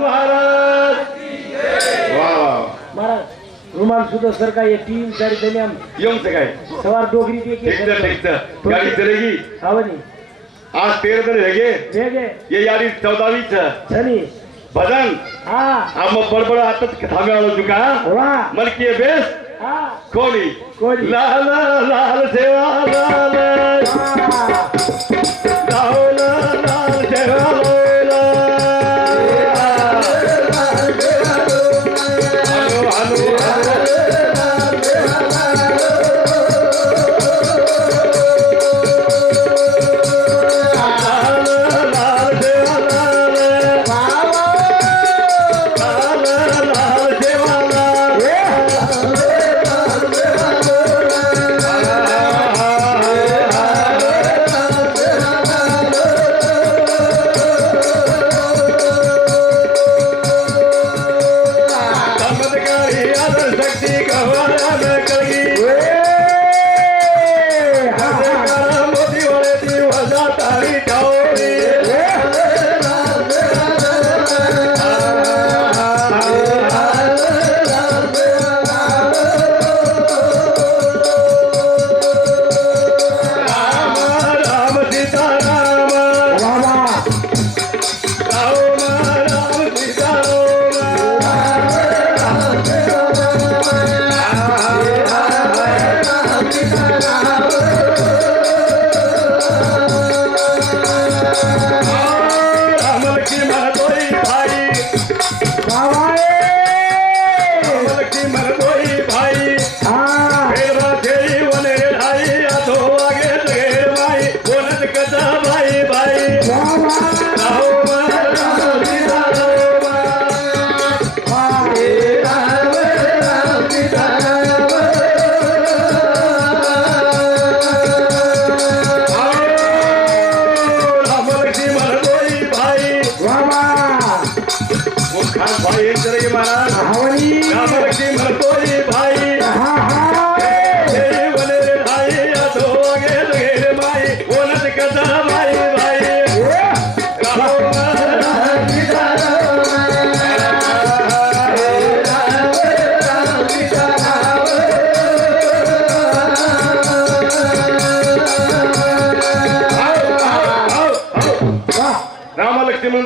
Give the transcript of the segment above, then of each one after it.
महाराज महाराज रुमाल सुद्धा सर का ये 3-4 जने हम येऊन से काय सवार डोगरी पे के ठीक गाड़ी चलेगी आवनी आज 13 दिन रहेंगे वेगे ये यारी 14वीं चली भजन हां अब मैं बड़बड़ आता थामे वाला चुका वाह मन किए बेस हां कोली लाल लाल सेवा लाल लाल लाल सेवा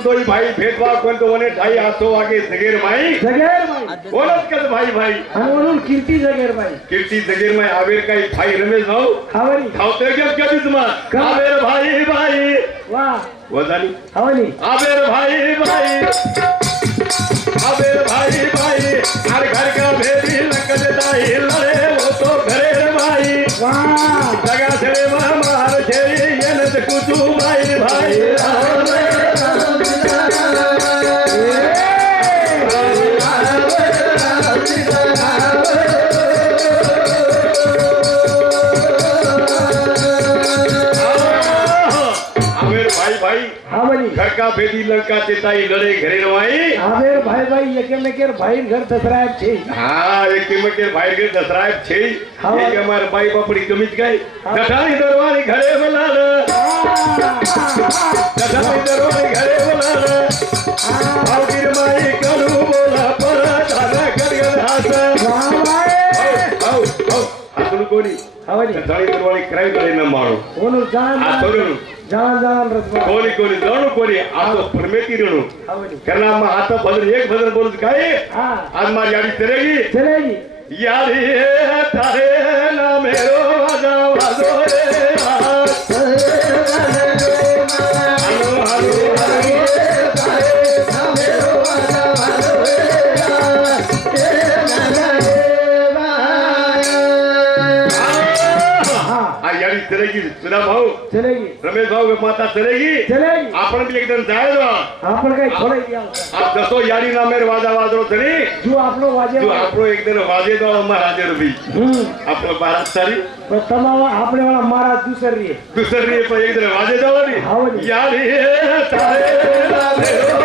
दोई भाई भेदभाव कोणतो वने ठाई आसो आगे जगेर माई बोलत कद भाई भाई म्हणून कीर्ती जगेर माई आवेर काही भाई रमेश भाऊ हावरी धावते क्या कधी तुम्हा आवेर भाई भाई वाह वजानी हावरी आवेर भाई हर घर का भेदी लकद दाई लड़े वो तो घरे भाई वाह जगा से मार छेरी येनत कुतु भाई भाई घर का भेदी लंका चेताई लड़े घरे रवाई आवेर भाई एकेमेकेर भाई घर दसरायब छे हां एकेमेकेर भाई घर दसरायब छे एक हमार भाई बापड़ी कमित गई दठानी दरवारी घरे बोलाल दठानी दरवारी घरे बोलाल भावगीर माई करू बोला पर धाना गरगन हास आओ हातुन कोणी हावरी दठानी दरवारी कराई करे न मारो ओनु जान हातुन जान रसवा कोणी जाणू कोणी आतो परमेती रेणू करना मा आता भजन एक भजन बोलत काय हां आज मारी यारी चलेगी यारी तारे ना मेरो वाजा वाजो रे चलेगी सुना भाऊ चलेगी रमेश भाऊ के माता चलेगी आपण भी एकदम जायगा आपण काय खोले दिया आप दसो यारी ना मेरे वाजा वाजरो चली जो आपलो एक दिन वाजे दो महाराजे रवि आपलो बारात सारी तमावा आपले वाला महाराज दूसरी पर एक दिन वाजे दो यारी तारे ना मेरो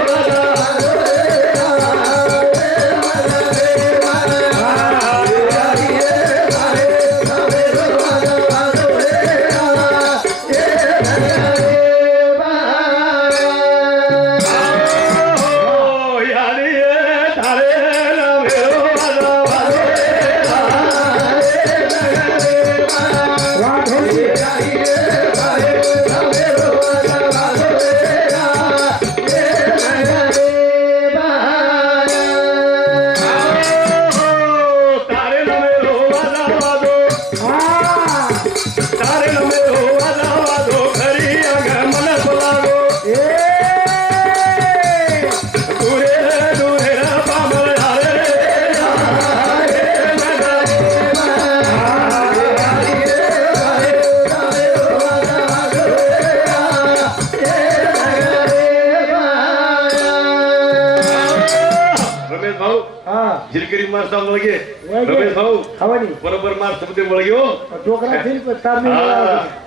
झिलकरी मारता मुलगे वय गे. रमेश भाऊ हवानी बरोबर मारतो मध्ये मुलगे हो डोकरा फिर तारणी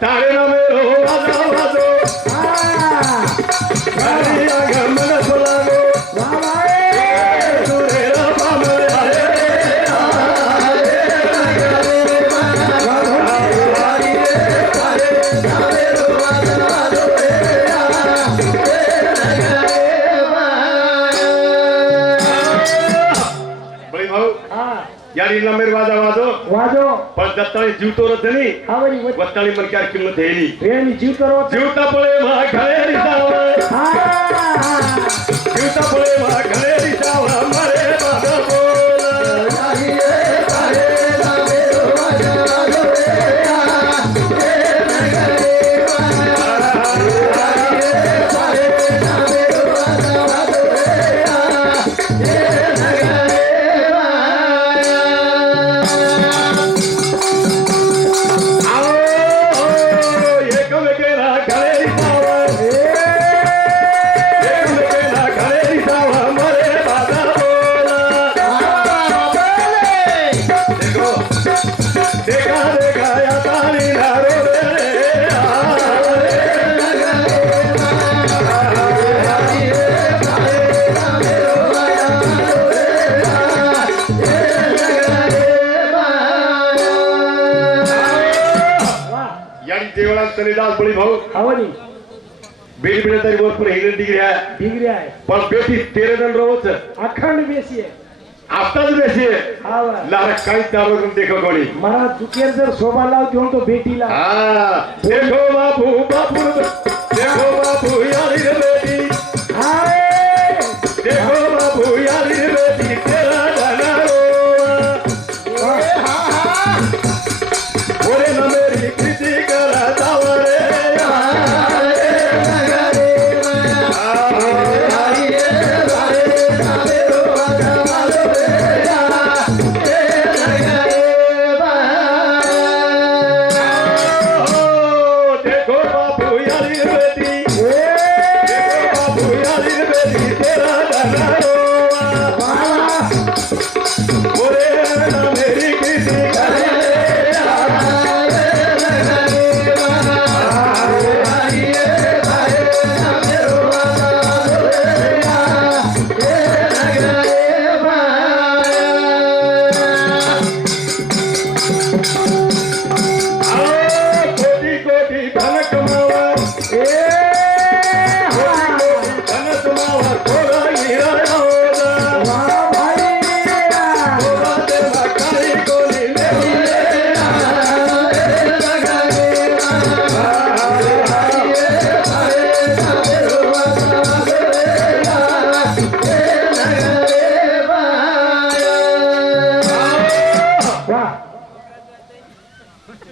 ताळे ना मेरो वाजो वाजो गाडी आगमन बोलागो सुरे राम हरे बळी भाऊ यारी ना मेरो वाजा वाजो वाजो पण दत्ताळी जीव तोरत नाही हवानी वत्ताळी मन क्या किंमत है नहीं रेणी जीव करो जीवता पळे मा घरे रिसावा जीवता पळे मा घरे रिसावा मारे बाबा बोल दास बळी भाऊ हवानी बेटी बेटा तरी भरपूर हिरण डिग्री आहे डिग्री आहे पण बेटी 13 जण रोज अखंड बेसी आहे आताच बेसी आहे हावा लारा काही चालू देखो कोणी मला दुकेर जर शोभा लावते म्हणतो बेटीला देखो बापू बापू देखो बापू यारी रे बेटी देखो बापू यारी रे बेटी तेरा गाना ओरे ना मेरी कृति करा जावरे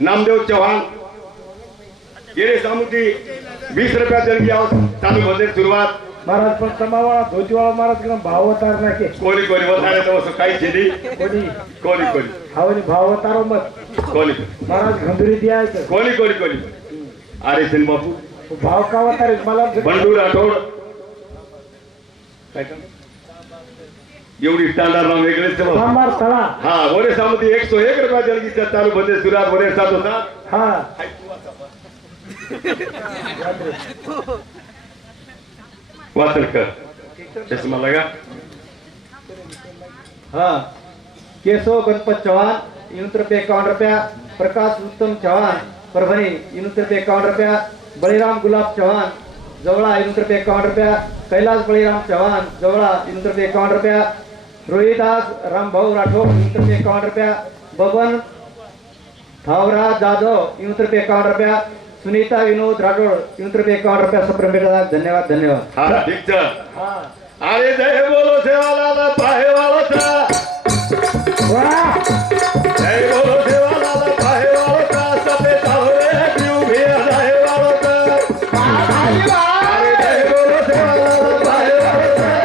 नामदेव चौहान येणे सामुद्री 20 रुपया देणगी चालू भजन सुरुवात महाराज पण समावाळा धोतीवाळा महाराज कडे भावतार नाके कोणी कोणी वतारे तो असं काही छेदी कोणी कोणी कोणी हवानी भावतारो मत कोणी महाराज घंदुरी द्यायचं कोणी कोणी कोणी अरे सिन बापू भाव का वतारे मला बंडू राठोड काय का एवढी स्टँडर्ड नाव वेगळेच सांबार तळा हा वरे सामुद्री 101 रुपया देणगी चालू भजन सुरुवात वरे साथ होता हा वाचन कर चष्मा लगा हाँ केशव गणपत चौहान 51 रुपया प्रकाश उत्तम चौहान परभणी 51 रुपया बळीराम गुलाब चौहान जवळा 51 रुपया कैलास बळीराम चौहान जवळा 51 रुपया रोहिदास रामभाऊ राठोड 51 रुपया बबन थावरा जाधव 51 रुपया सुनीता विनोद राठोड 51 रुपया सप्रेम बेटा धन्यवाद धन्यवाद हा ठीक है अरे जय बोलो सेवालाल पाहे वाला था वाह जय बोलो सेवालाल पाहे वाला था सबे तावरे क्यों भी जाए वाला था अरे जय बोलो सेवालाल पाहे वाला था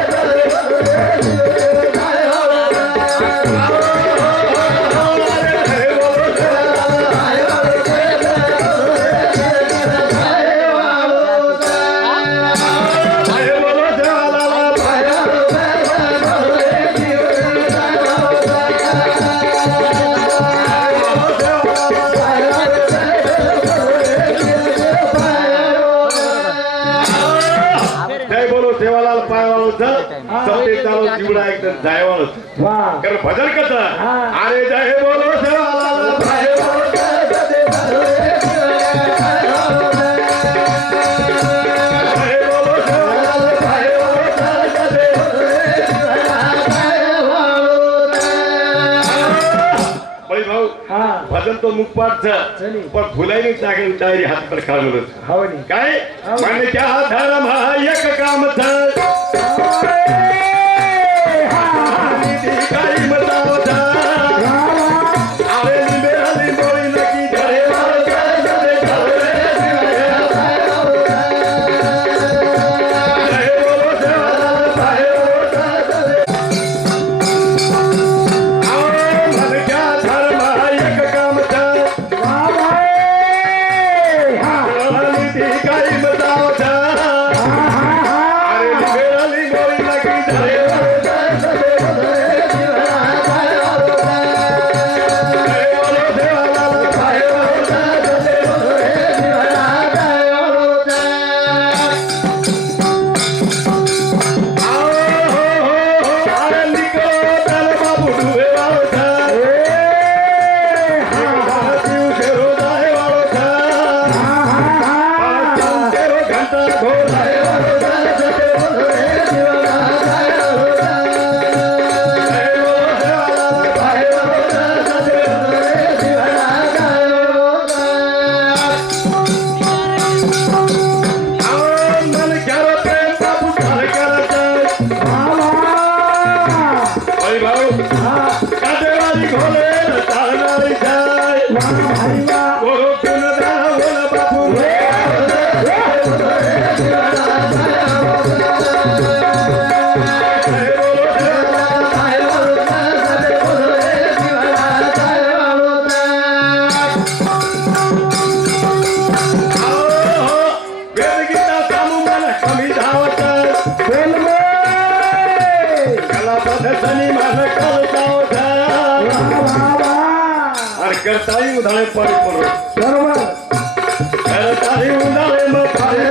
चलते चालू चिवडा एकदम जायवाळ वा कारण भजन कसं हा. अरे जय बोलो सेवालाल भाई बोलो जय जय जय बोलो सेवालाल भाई बोलो जय जय बळी भाऊ हा भजन तो मुखपाठ चली. पण फुलाईने टाकेल डायरी हात पर खाणूनच हवनी काय म्हणजे क्या धर्म हा एक काम काही बताव अरे निबेराली बोली नकी धरे करताई उधाळे पाणी पडलो बरोबर करताई उधाळे मग पाणी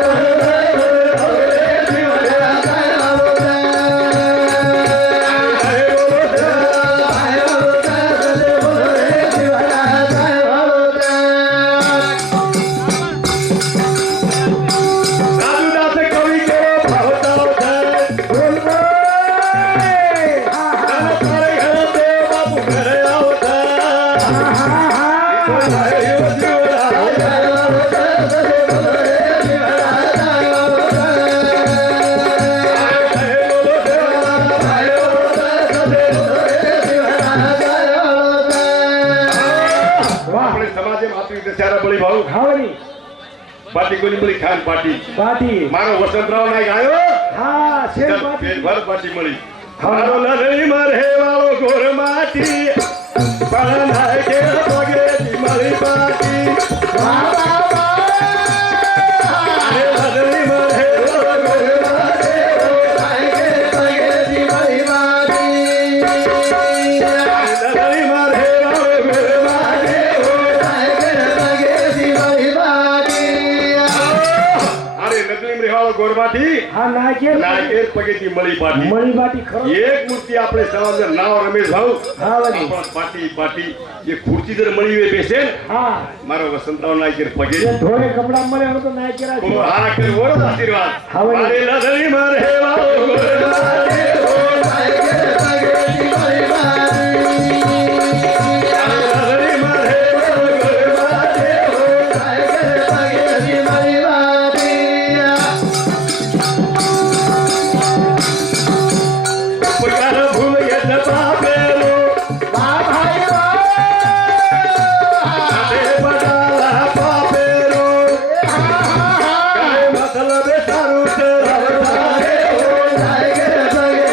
पाटी कोणी बळी खान पाटी पाटी मारो वसंतराव नाही गायो हा शेर पाटी पेटभर पाटी मळी मारो लढई मरे वाळो गोर माटी पण नाही के बगे ती मळी पाटी अरे लढई मरे वाळो गोर माटी नाही के बगे ती मळी पाटी लढई मरे वाळो गोर माटी नाही के बगे ती मळी पाटी गोरबाटी हा नाकेर नाकेर पगेती मळी पाटी मळी पाटी खरं एक मूर्ती आपले समाजाचं नाव रमेश भाऊ हा वाली आपण पाटी पाटी ये खुर्ची जर मळी वे बेसेल हा मारो वसंतराव नाकेर पगे ये थोडे कपडा मळे होतो नाकेर को हा कर वरच आशीर्वाद हा वाली अरे लढई मारे वाळो गोरबाटी हो नाकेर पगेती मळी पाटी लढई मारे वाळो गोरबाटी हो नाकेर पगेती मळी पाटी पुकार भूल येत बापेलो भाई आते बडाला बापेलो काय मतलब सारू ते रवतारे हो जायगे जगे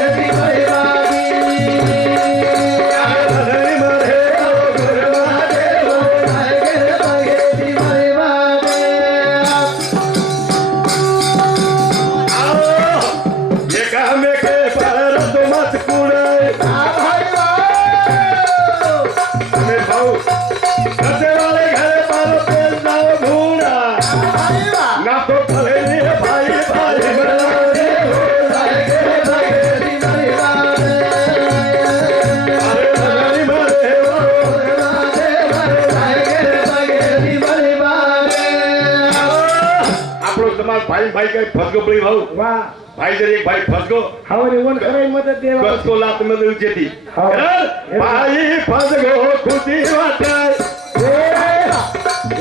समाज भाई काय फसगो पड़ी भाऊ वा भाई जर एक भाई फसगो हवरे वन करे मदत देवा फसगो लात में मिल जेती हाँ। भाई फसगो खुशी वाटे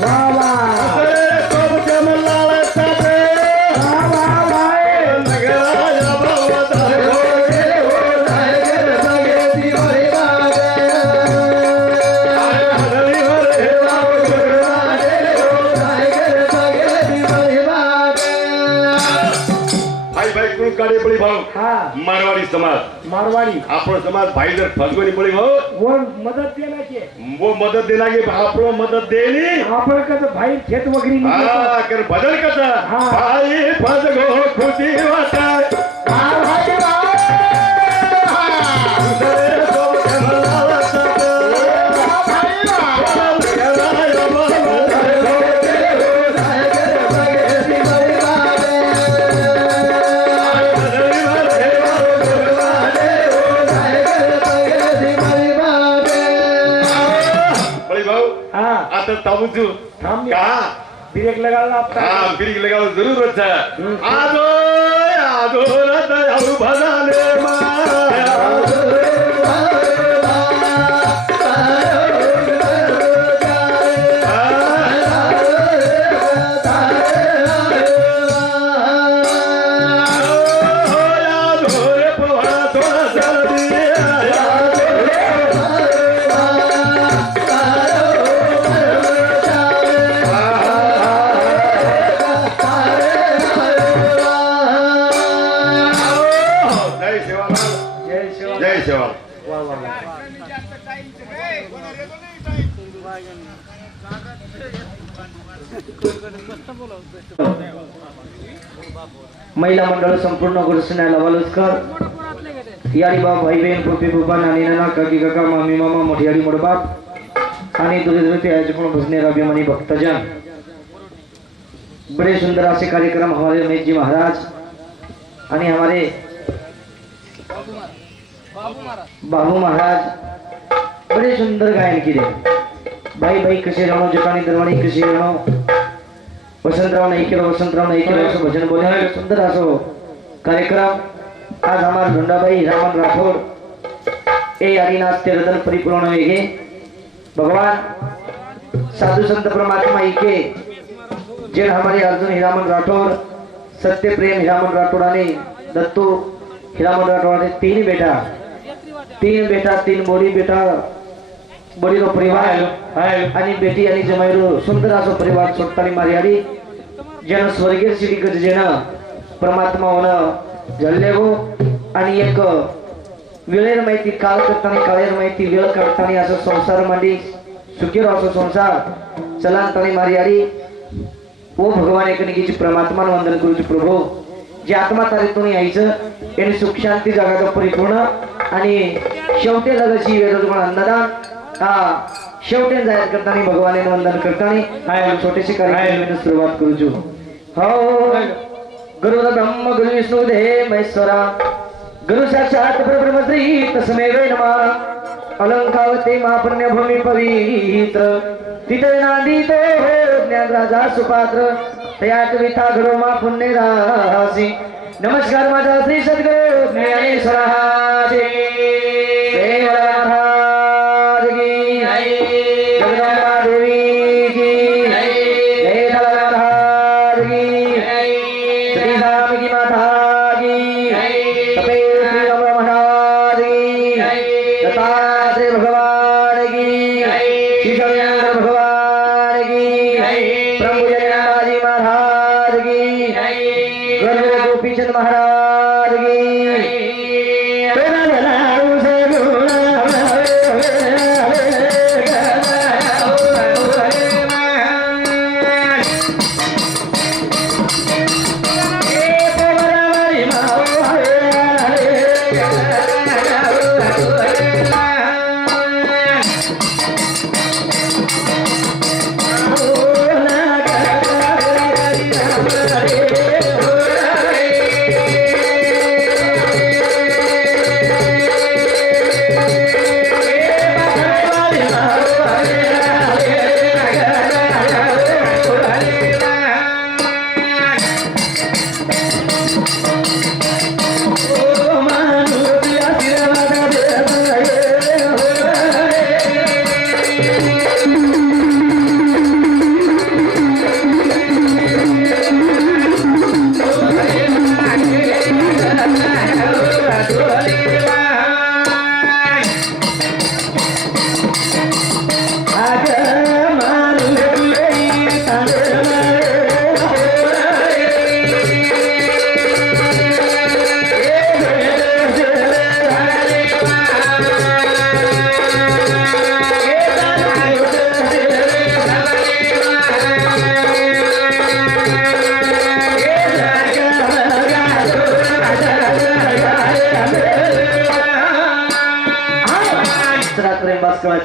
वा वा तो जमलाल साथे वा वा भाई नगरा बाबा काढे पडी भाऊ हाँ मारवाडी समाज मारवाड़ी આપણો સમાજ ભાઈ જર ફસગોની પડી ભાऊ वो मदद देना के वो मदद देना की આપણો મદદ દેની आपण का तो भाई खेत वगैरह नहीं हा कर बदल कसा हा. भाई फसगो खुशी वाटे हाँ भाई आता ताबूजू थांब का ब्रेक लगाना आपका हाँ ब्रेक लगाओ जरूरत है आदो आदो रता यारू भजाने माया जय सेवा महिला मंडळ संपूर्ण गुरुसेना लवालुस्कर यारी बाप भाई बहीण पुपी पुपा नानी नाना काकी काका मामी मामा मोठियारी मोडबाप आणि दुर्गति आयोजकों भजने अभिमानी भक्तजन बड़े सुंदर ऐसे कार्यक्रम हमारे रमेश जी महाराज आणि हमारे बाबू महाराज बड़े सुंदर गायन केले भाई भाई कसे राणो जकानी दरवाणी कसे राणो वसंतराव नाही केलं वसंतराव नाही केलं असं भजन बोले सुंदर असो कार्यक्रम आज हमारा ढोंडाबाई रामन राठौर ए हरिनाथ ते रतन परिपूर्ण वेगे भगवान साधु संत परमात्मा इके जे हमारे अर्जुन हीरामन राठौर सत्य प्रेम हीरामन राठौराने दत्तू हीरामन राठौराने तीन बेटा तीन बोरी बेटा बड़ी रो परिवार आणि बेटी आणि जमाईरो सुंदर असो परिवार सोडतानी मारियाडी जन स्वर्गीय श्री गजजेन परमात्मा होणं झल्ले गो आणि एक वेळेर माहिती काळ करताना काळेर माहिती वेळ काढताना असं संसार मांडी सुखी असो संसार चलांतानी मारियाडी ओ भगवान एकनिकीची परमात्मा वंदन करूची प्रभू जे आत्मा तारीतून यायचं यांनी सुख शांती जगाचं परिपूर्ण आणि शेवटे जगाची वेदोगुण अन्नदान हा शेवटे जाहीर करताना भगवान वंदन करताना छोटेसे कार्यक्रम सुरुवात करूचू हो गुरु ब्रह्म गुरु विष्णु देव महेश्वरा गुरु साक्षात परब्रह्म श्री तस्मै नमः अलंकावते महापुण्य भूमी पवित्र तिथे नांदितो ज्ञान राजा सुपात्र तयात विथा घडो मा पुण्य रासी नमस्कार माझा श्री सद्गुरु ज्ञानेश्वराचे देवराज की जगदंबा देवी की जय धर्मराज की श्री राम की माता की तपेश श्री राम महाराज की दत्तात्रेय भगवान की श्री शंकर भगवान की प्रभु जगन्नाथ जी महाराज की गर्भ गोपीचंद महाराज की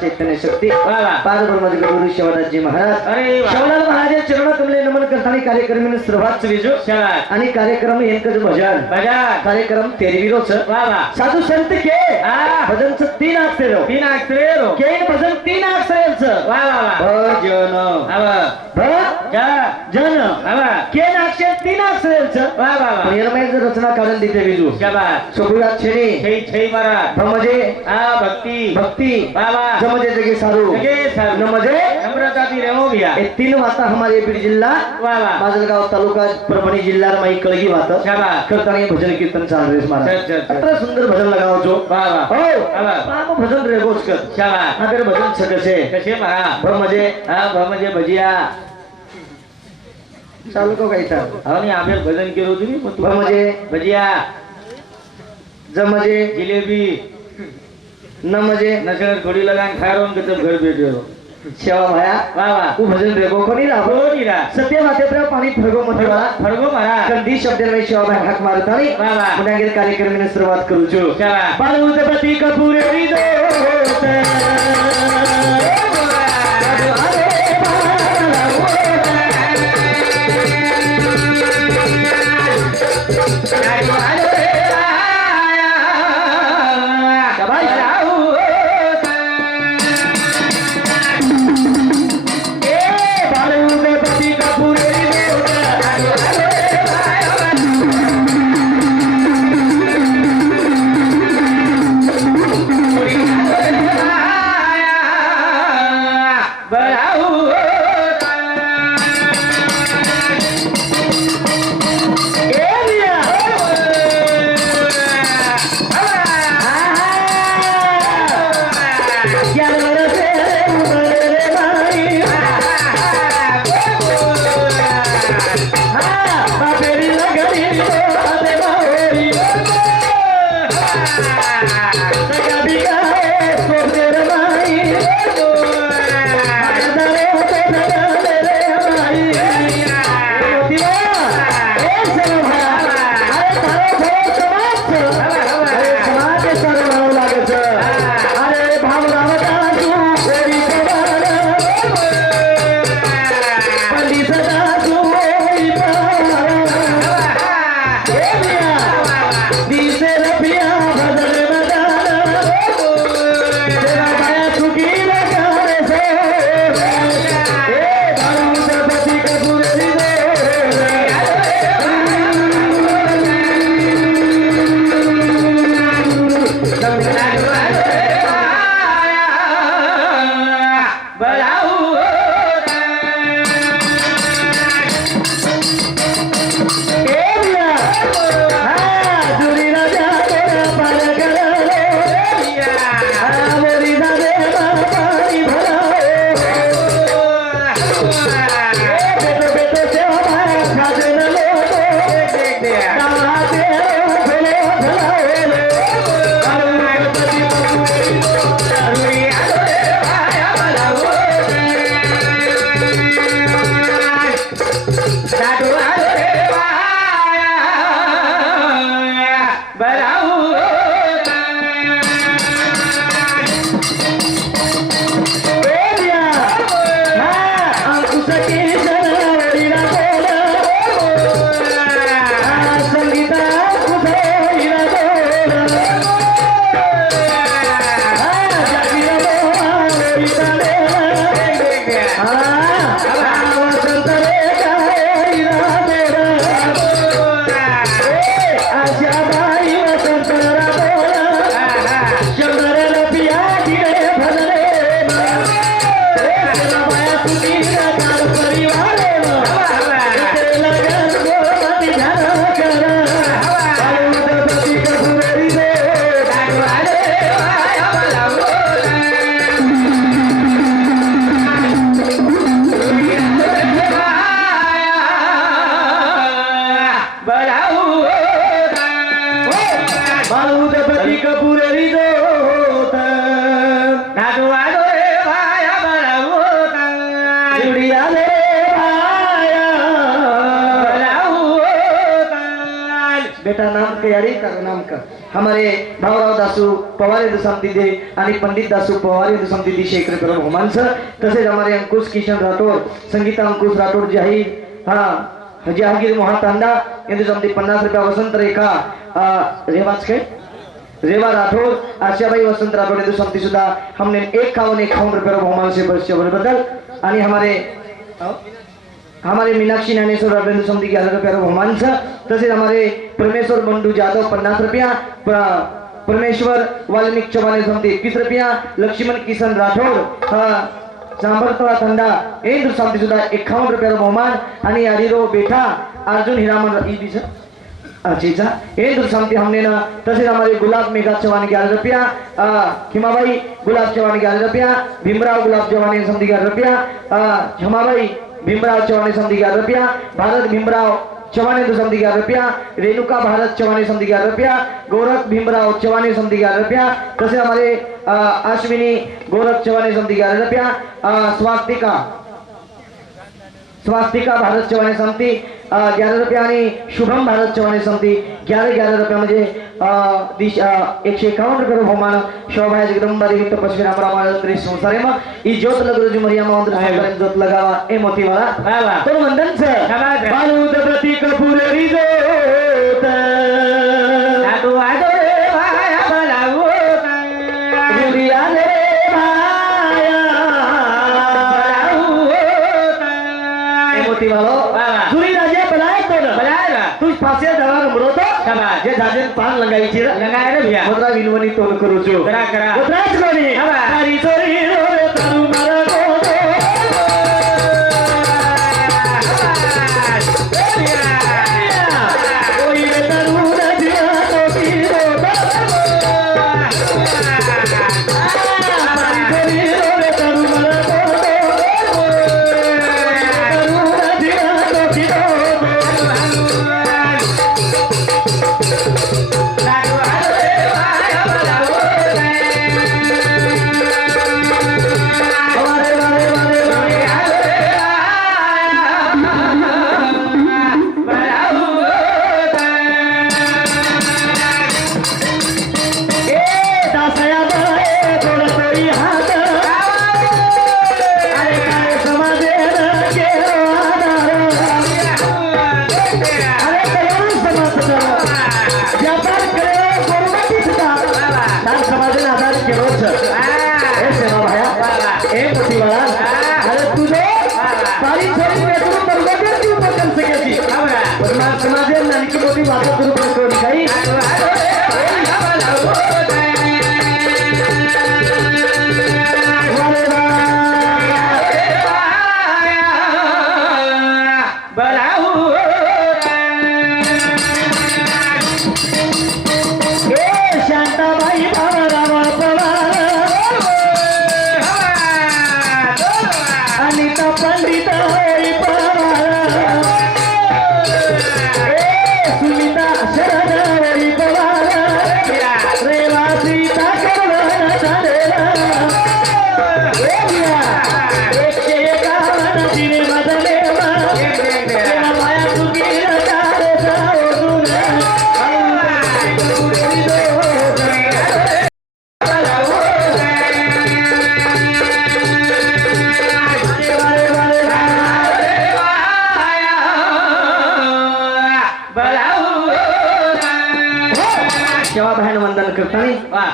चैतन्य शक्ती वा वा. पादब्रह्माजी गुरु शिवदासजी महाराज अरे वा. शिवलाल महाराज चरण कमले नमन करताना कार्यक्रम सुरुवात विजू शाबास. आणि कार्यक्रम यांचं भजन भजन. कार्यक्रम तेरवीरो वा वा. साधू संत के हा. भजनचं 3 अक्षर तीन अक्षरेरो. केन भजन 3 अक्षरांचं वा वा वा. भजन आवा. जन आवा. केन अक्षर 3 अक्षरांचं वा वा वा. निर्मय रचना काढून दिते विजू शाबास. सोबत छेनी छई छई महाराज. म्हणजे हा भक्ती. भक्ति वा वा. जमजे जगे सारू जगे सारू. नमजे नम्रता ती रेमो भैया. ये 3 वाता हमारे बीड जिल्हा वा वा. माजलगाव तालुका परभणी जिल्हा माई कळगी वात शाबास. करताना हे भजन कीर्तन चाल रेस महाराज चल, चल, चल. अत्र सुंदर भजन लगाओ जो वा वा. हो वा. आप भजन रेगोच कर शाबास. अगर भजन सकसे कसे महाराज. म्हणजे हा म्हणजे भजिया. चालू को काही था आणि आम्ही भजन केलं होतं मी. मग तू म्हणजे भजिया. जमजे जिलेबी. नमजे नशर थोडी लगान खायरोन कसं घर भेटलो. सेवा भाया वा वा. तू भजन रेगो कोणी राहो कोणी रा. सत्य माते प्र पाणी फरगो मध्ये वाला फरगो महाराज. कंदी शब्द में सेवा भाई हाक मारत आणि वा वा. मुनागीर कार्यक्रम ने सुरुवात करू जो शाबास. बालूदपती कपूर बेटा नाम के यारी का नाम का हमारे भाऊराव दासू पवार दुसमती दे आणि पंडित दासू पवार दुसमती दे शेखर करून होमांस तसेच हमारे अंकुश किशन राठौर संगीता अंकुश राठौर जाहीर हाँ जहांगीर मोहातांडा यांनी समती 50 रुपया वसंत रेखा रेवाच के रेवा राठौर आशाबाई वसंत राठौर यांनी समती सुद्धा हमने 51 रुपया बहुमान से बदल आणि हमारे मीनाक्षी ज्ञानेश्वर राठौर समती 11 रुपया बहुमान तसेच हमारे परमेश्वर बंडू जाधव 50 रुपया परमेश्वर वाल्मीकि चौहान समती 21 रुपया लक्ष्मण किशन राठौर सांबरतळा थंडा इंद्र समती सुद्धा 51 रुपया बहुमान आणि हरिरो बेठा अर्जुन हिरामन ईदीचा अच्छा इंद्र समती हमने ना तसेच हमारे गुलाब मेघा चौहान 11 रुपया हिमाबाई गुलाब चौहान 11 रुपया भीमराव गुलाब चौहान समती 11 रुपया हिमाबाई भीमराव चौहान समती 11 रुपया भारत भीमराव चौहान समती 11 रुपया रेणुका भारत चौहान समती 11 रुपया गोरख भीमराव चौहान समती 11 रुपया तसे हमारे अश्विनी गोरख चौहान समती 11 रुपया स्वास्तिका भारत चौहान समती 11 रुपया आणि शुभम भारत चौहान समती 11 रुपया म्हणजे 151 रुपये बहुमान शोभा जगदंबा देवी तपस्वी रामरामानंद संसारे मग ई ज्योत लगरोजी मरियामा मंत्र ज्योत लगावा ए मोती वाला तो वंदन से बालू प्रति कपूर रिजोत आदो आदो भाया बलावो रुदिया रे भाया बलावो ए मोती वालो जुरी राजे बनाएगा तू फासे दरवाजा मुरो तो जे जाजे पान लगायची लगाय रे भैया मुद्रा विनवणी तोड करू जो करा मुद्राच कोणी हरी चोरी रे तारू मारा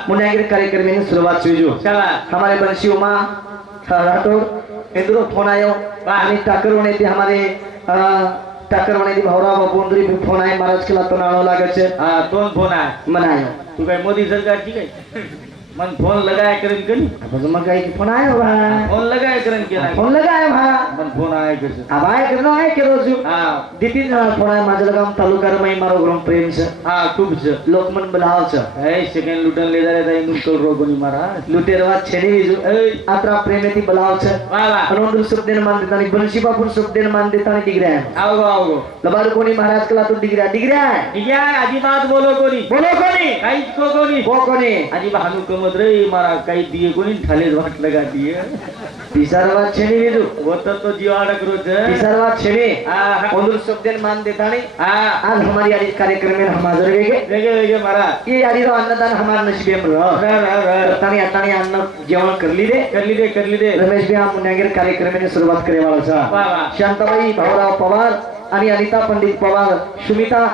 मुनागिर कार्यक्रम में शुरुआत हुई जो हमारे बंशी उमा राठौर इंद्रो फोन आयो आणि टाकरवणे ते हमारे टाकरवणे ते भाऊराव बोंद्री फोन आहे महाराज केला तो नाव लागायचे दोन फोन आहे मनायो तू काय मोदी सरकारची काय मन फोन लगाया करन कनी अब मग काय फोन आयो भा फोन लगाया करन केला फोन लगायो भा मन फोन आया कैसे अब आय करनो आहे के रोज दितीन फोन आहे माझ्या लगाम तालुका रमई मारो ग्राम प्रेम से खूब से लोकमन बलाव से ए सेकंड लुटन ले जा रे इन कल रोगोनी मारा लुटेरवा छेनी जो आत्रा प्रेमेती बलाव से वाह वाह अनोंदर सुखदेन मान देतानी बंशी बापूर सुखदेन मान देतानी डिग्र्या आओ लबार कोणी महाराज कला तो डिग्र्या आजी बात बोलो कोनी काई को कोनी को कोणी आजी भानु कमत रे मारा काई दिए कोनी ठाले वाट लगा दिए पिसारवाद छेनी वीजू होतं तो जीव अडकरोच पिसारवाद छेनी हाँ। ओंदुर शब्देन मान देतानी हाँ आज हमारी यारी कार्यक्रम में हम हाजिर वेगे वेगे वेगे महाराज ये यारी रो अन्नदान हमार नसीबे में रहो तानी अतानी अन्न जेवण करली दे कर ली दे रमेश भी हम मुन्यागीर कार्यक्रम में सुरुवात करे वाला छा वाह, वाह. शांताबाई भाऊराव पवार आणि अनिता पंडित पवार सुमिता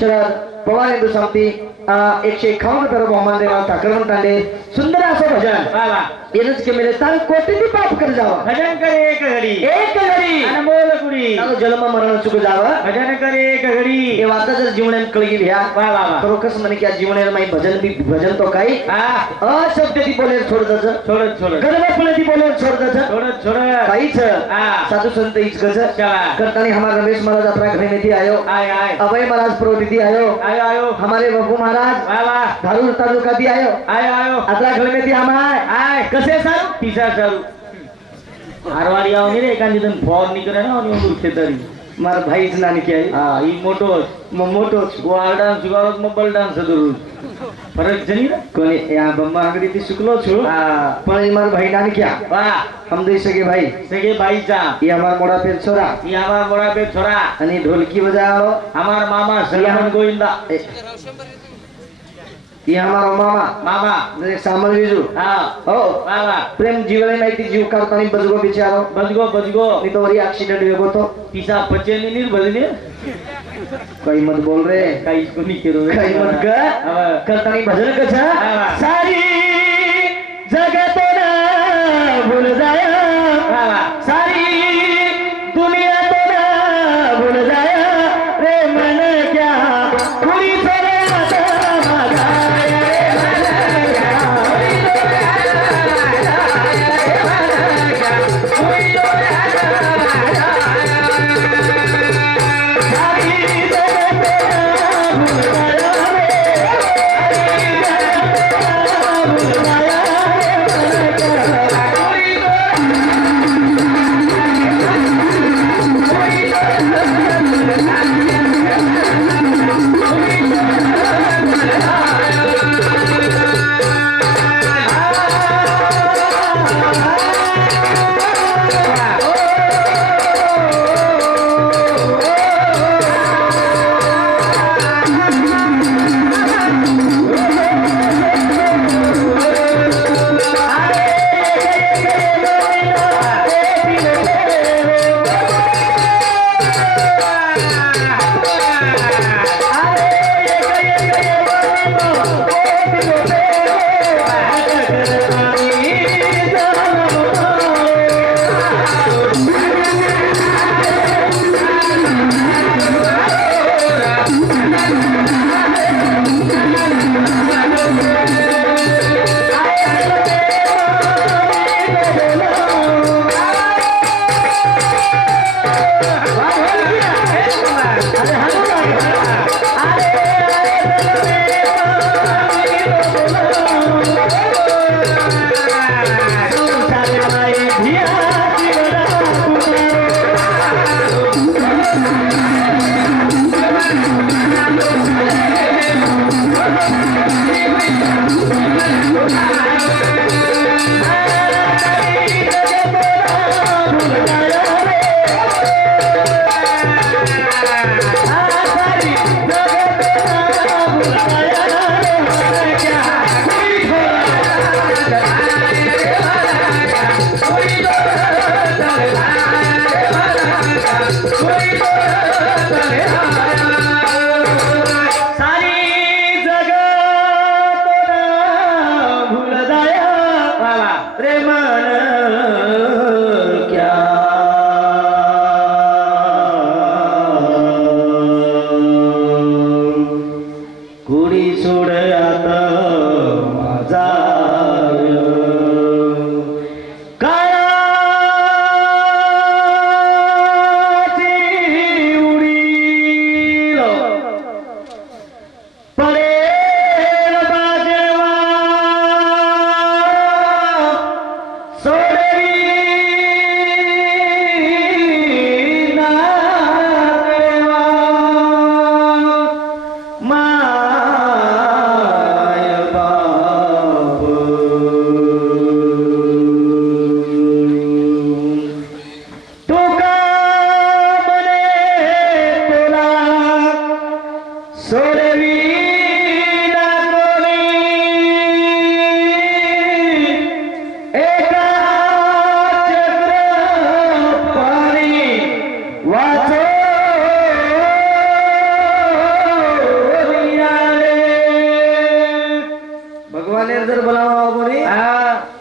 शरद पवार यांचं सांगती 151 रुपये बहुमान देवा ठाकरवन तांडे सुंदर असं भजन बाबा येनच के मेरे ताल कोटी पाप कर जावा भजन कर एक घडी एक घडी अनमोल कुडी तालो जन्म मरण चुक जावा भजन कर एक घडी हे वाता जर जीवनात कळगी ह्या वाह वाह वाह खरोखर म्हणे की जीवनाला माई भजन तो काही हा अशब्द ती बोले सोडत छोडत छोडत गणपती ती बोले सोडत छोडत छोडत काहीच हाँ. साधु संत इच गज चला. करतानी हमारा रमेश महाराज अपना घर में थी आयो आय आय अभय महाराज प्रोदिति आयो आयो आयो हमारे बबू महाराज वाह वाह धारूर तालुका दी आयो आयो आयो अपना घर में थी हम आए आय कसे सारू पिसा सारू हारवाडी आव नि रे एखादी जण फॉर निकरे ना आणि उंदूर खेतरी मार भाईच नानी की आई हा ही मोठो मोठो गोवाल डान्स शिकवत मोबाईल डान्स दररोज फरक जणी रे कोणी या बम्मा अंगडी ती शिकलो छु हा पण ये मार भाई नानी क्या वाह हम दे सके भाई सगळे बाईचा ये हमार मोड़ा पे छोरा ही हमार बड़ा पे छोरा आणि ढोलकी बजाओ हमार मामा सलमान गोविंदा ये हमारा मामा मामा जरे सामल विजू हा हो वाह वाह प्रेम जीवले नाही ती जीव करतानी बजगो बिचारो बजगो मी तो वरी ऍक्सिडेंट वेगो तो पिसा पचेनी नीर भजने काही मत बोल रे काही कोणी केलो रे. काही मत ग हा. करतानी भजन कसा हा. सारी जगत ना भूल जाया वाह वाह सारी दुनिया तो ना भूल जाया रे मन क्या पूरी तरह मगाया रे मन क्या पूरी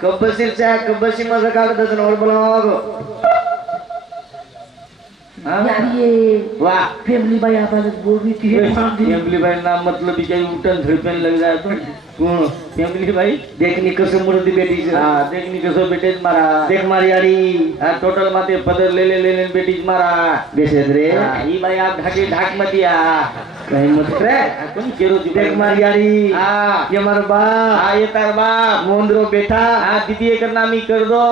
कब्बसी माझं कागदाचं नवर बोलावं वाह फॅमिली बाई आपल्याला बोलली ती फॅमिली बाई ना मतलब बिचारी उठन झडपेन लग जाए तो फॅमिली बाई देखनी कसं मुरती बेटी हाँ देखनी कसो बेटेज मारा देख मारी आडी टोटल माते पदर ले बेटीज मारा बेसेत रे ही बाई आप ढाक मत या काही मत रे कोण केरो देख मारी आडी हाँ ये मार बा हाँ ये तार बाप मोंदरो बेटा हाँ दीदी एक नामी कर दो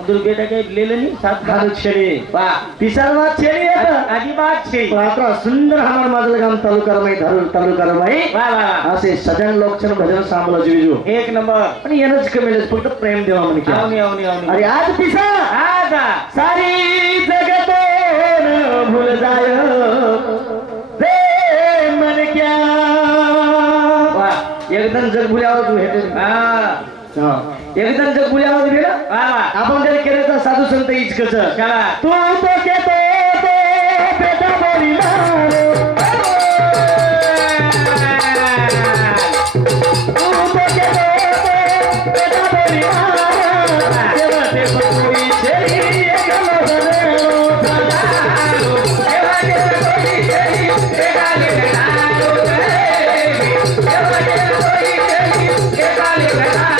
उधर बेटा के ले लेनी साथ हालत छे वाह पिसार बात छे रे आजी बात छे आता सुंदर हमार माझल गाम तालुकारामाई धरुल तालुकारामाई वाह वाह असे सजन लोकचन भजन सांभळ जीवजो एक नंबर पण येणच कमेलच फक्त प्रेम देवा म्हणजे आवनी अरे आज पिसा आजा सारी जगतोन भूल जाय रे मन क्या वाह एकदम जग भुल्यावर तू हेते हाँ एकदम जग भुल्यावर गेला वाह वाह आपण जर केलं तर साधू संत इचकच चला तू तो केतो तो बेटा बोली मारो तू तो केतो तो बेटा बोली मारो तेव्हा ते पटोरी छेरी एकलो बनेरो तेव्हा ते पटोरी छेरी एकाले गडालो तेव्हा ते पटोरी छेरी एकाले गडालो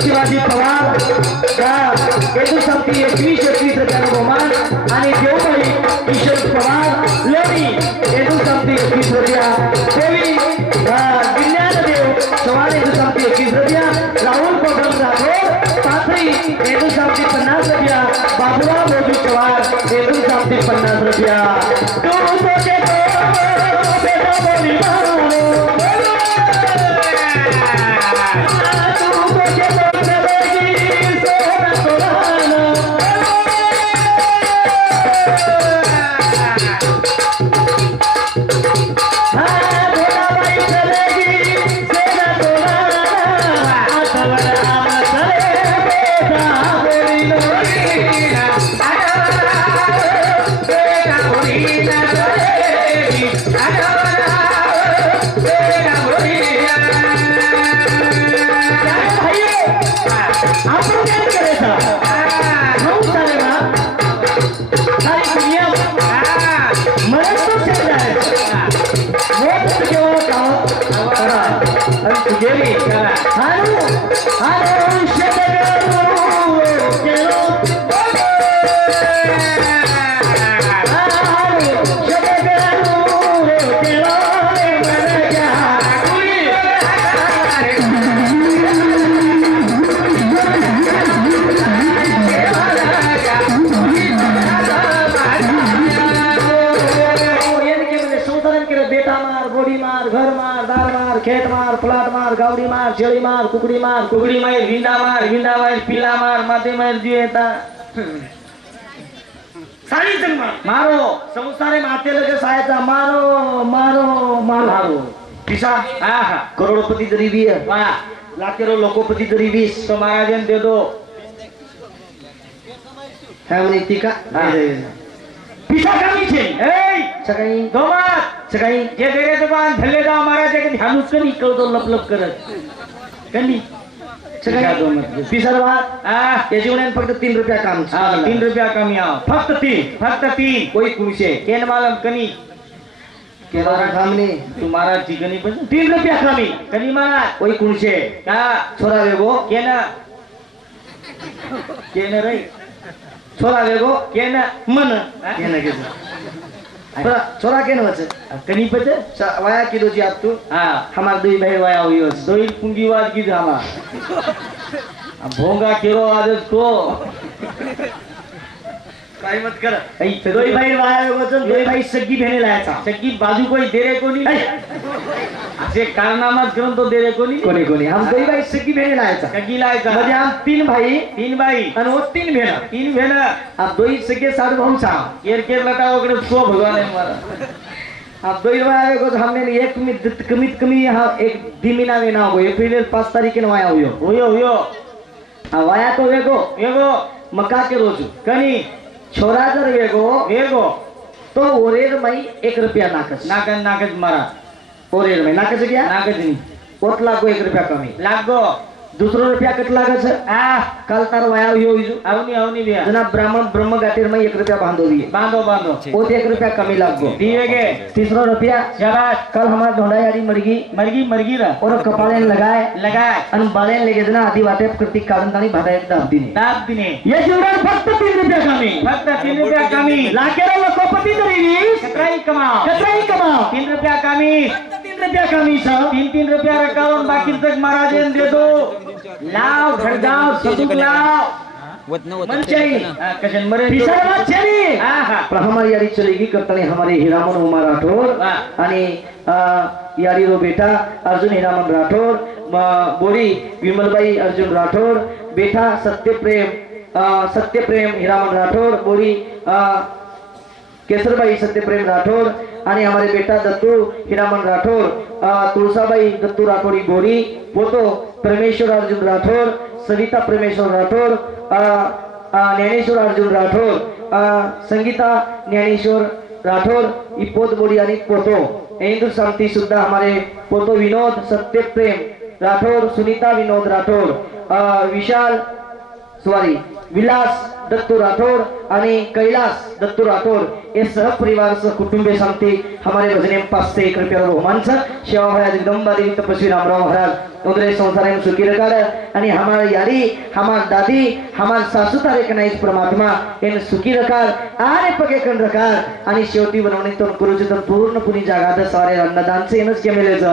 शिवाजी पवार संपती 21 रुपयाला बहुमान आणि देवबाई किशोर पवार लोणी संपती 21 रुपया देवी विज्ञानदेव चव्हाण संपती 21 रुपया राहुल पवन राठोड पाथरी संपती 50 रुपया बाबुराव मोदी चव्हाण संपती 50 रुपया खेत मार प्लाट मार गावडी मार शेळी मार कुकडी मार विंदा मार पिल्ला मार माते मार जीवेता सारी जन्म मारो संसारे माते लगे सायचा मारो मारो मारो पिसा आहा करोडपती जरी भी है वाह लाखेरो लोकोपती जरी 20 तो महाराजन दे दो है म्हणे टीका पिसा कमी छे ए सकाळी दोमात सकाळी जे गेले दुकान धल्ले दा महाराज के ध्यान कनी कळतो लपलप करत कनी सकाळी दोमात पिसरवा याची म्हणे फक्त 3 रुपया काम हाँ 3 रुपया कमी आओ फक्त तीन कोई कुणशे केन मालम कनी केला कामने तुम्हारा चिकनी पण 3 रुपया कमी कनी मारा कोई कुणशे का छोरा वेगो केन रे छोरा वेगो केन मन केन के छोरा केन वच कनी पते वाया किलो जी आप तू हाँ हमार दुई भाई वाया हुई दोई पुंगीवाद की धामा भोंगा केरो आदेश को काही मत कर दोई भाई वाया वचन दोई भाई सग्गी भेने लायचा सग्गी बाजू कोई दे रे कोणी असे कारनामाच करून तो दे रे कोणी कोणी कोणी हम दोई भाई सगी भेने लायचा सग्गी लायचा म्हणजे हम तीन भाई तीन बाई आणि वो तीन भेण तीन भेन आप दोई सगे साथ भाऊ सा केर केर लटा वगैरे सो भगवान आहे मला आप दोई भाई को हमने एक कमीत कमी हा एक दिमिना में ना हो एप्रिल 5 तारीख के वाया हुयो हुयो वाया तो वेगो एगो मका के रोज कनी छोरा जर वेगो तो ओरेर मई 1 रुपया नाकस नाकच मारा ओरेर मई नाकस क्या नाकच नहीं ओत लागो 1 रुपया कमी लागो दूसरो रुपया कट लागस कल तार वाया हुयो इजु आवनी बिया जना ब्राह्मण ब्रह्म गाटेर में 1 रुपया बांधो दिए बांधो ओत 1 रुपया कमी लागो दिएगे तीसरो रुपया शाबाश कल हमार ढोंडा यारी मरगी रा और कपालेन लगाए अन बालेन लेगे जना आदि वाटे प्रति कारण तानी भादा एक दाब दिने ये जीवन फक्त 3 रुपया कमी लाकेरा लकोपती तरी कतराई कमाओ 3 रुपया कमी 3 रुपया कमी सा 3 रुपया रकावन बाकी तक महाराजन दे दो लाव घरगाव सबूत लाव मनचाई कशन मरे पिसावा चली आहा पर हमारी यारी चलेगी करताने हमारे हीरामन उमा राठौर आणि यारी रो बेटा अर्जुन हीरामन राठौर बोरी विमलबाई अर्जुन राठौर बेटा सत्यप्रेम हीरामन राठौर बोरी केसरबाई सत्यप्रेम राठौर आणि हमारे बेटा दत्तू हीरामन राठौर तुळसाबाई दत्तू राठौरी बोरी पोतो परमेश्वर अर्जुन राठौर सविता परमेश्वर राठौर ज्ञानेश्वर अर्जुन राठौर संगीता ज्ञानेश्वर राठौर इपोत बोरी आणि पोतो इंद्र शांति सुद्धा हमारे पोतो विनोद सत्यप्रेम राठौर सुनीता विनोद राठौर विलास दत्तू राठौर आणि कैलास दत्तू राठौर ये सह परिवार सह कुटुंबे शांति हमारे भजने 5 से 1 रुपया रोमांच सेवा भया जगदंबा देवी तपस्वी रामराव महाराज उदरे संसार में सुखी रकार आणि हमारे यारी हमार दादी हमार सासू तारे नाहीच परमात्मा इन सुखी रकार आने पगे कन रकार आणि शेवटी बनवणे तो करूचे तर पूर्ण पुनी जागात सारे अन्नदान से इनच के मिलेच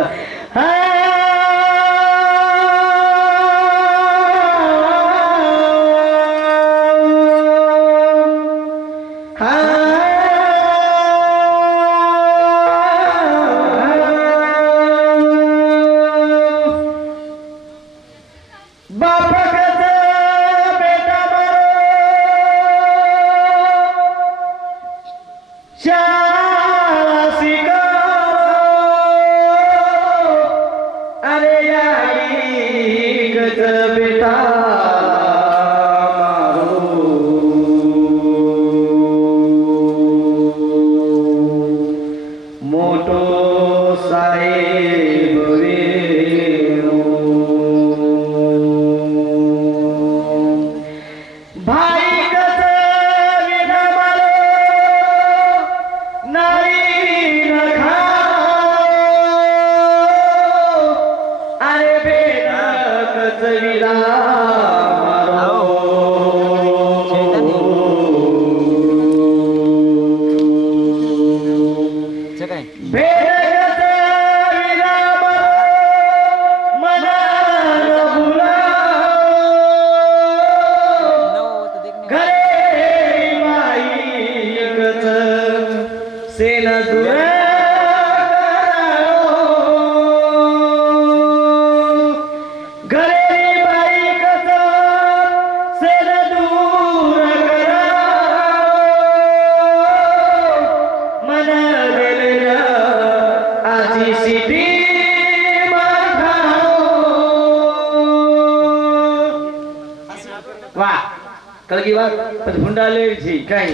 हुंडा ले छी काय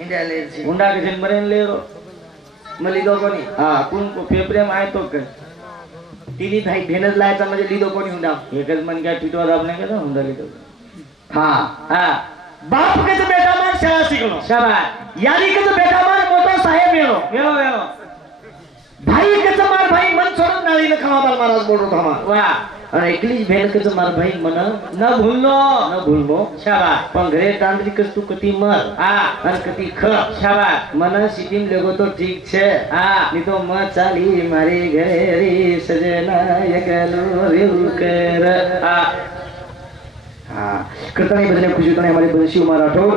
इंडिया ले छी हुंडा के जन मरेन ले रो मली दो कोणी हां कोण को फेब्रेम आहे तो के तिनी भाई भेनच लायचा म्हणजे लिदो कोणी हुंडा एकच मन काय टिटवा दाबने का हुंडा लिदो हां बाप के तो बेटा मान शाळा शिकलो शाबास यारी के तो बेटा मान मोठा साहेब मेलो भाई के तो मार भाई मन सोडून नाळीला खावा महाराज बोल रहा था वाह आणि एकलीच भेन के तो मार भाई मन न भूलनो शाबास पण घरे तांत्रिकच तू कती मर आणि कती ख शाबास मन सिटीम लेगो तो ठीक छे ની તો મ ચાલી મારી ઘરે રે સજના એકલો રેવ કર હા कीर्तनी भजने खुशी करने हमारे बंशी उमा राठौर,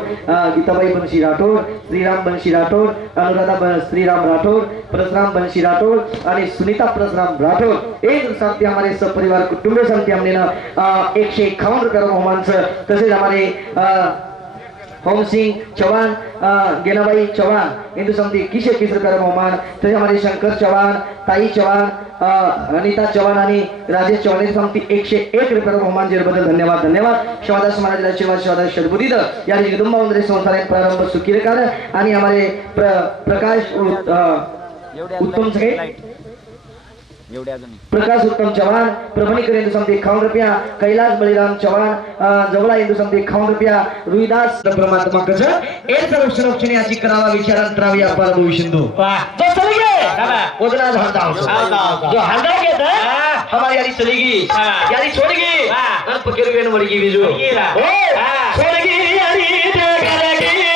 गीताबाई बंशी राठौर, श्रीराम बंशी राठौर, अनुराधा श्रीराम राठौर, परशुराम बंशी राठौर आणि सुनीता परशुराम राठौर एक साथ हमारे सब परिवार कुटुंबे संगती हमने 151 रुपये बहुमान तसेच हमारे होम सिंह चौहान, गेनाबाई चौहान हिंदू समिति 21 रुपये बहुमान तसेच हमारे शंकर चौहान, ताई चौहान, अनिता चौहान आणि राजेश चौहान हिंदू समिति 101 रुपये बहुमान जेबद्दल धन्यवाद धन्यवाद. शिवादास महाराज आशीर्वाद शिवादास सद्बुद्धीद या जगदंबा वंदने संसार प्रारंभ सुखी कर आणि हमारे प्रकाश उत्तम सके प्रकाश उत्तम चौहान प्रभणीकर हिंदू समिति 51 रुपया, कैलाश बलिराम चौहान जवळा हिंदू समिति 51 रुपया, रुईदास परमात्मा कच एक संरक्षण याची करावा विचारांतरावी अपार भविष्यंदू तो चलेगे ओदना धांदा जो हांडा घेत हमारी यारी चलेगी यारी छोड़ेगी और पकड़ वेन वड़गी बिजू छोड़ेगी यारी करेगी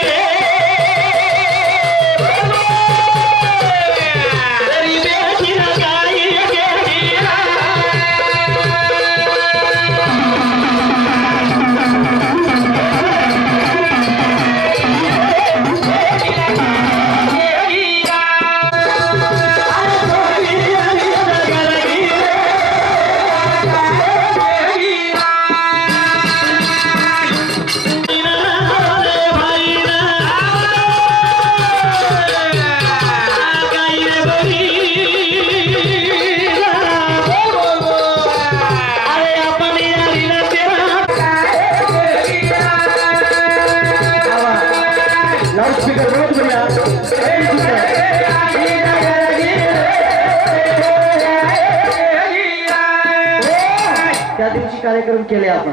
त्या दिवशी कार्यक्रम केले आपण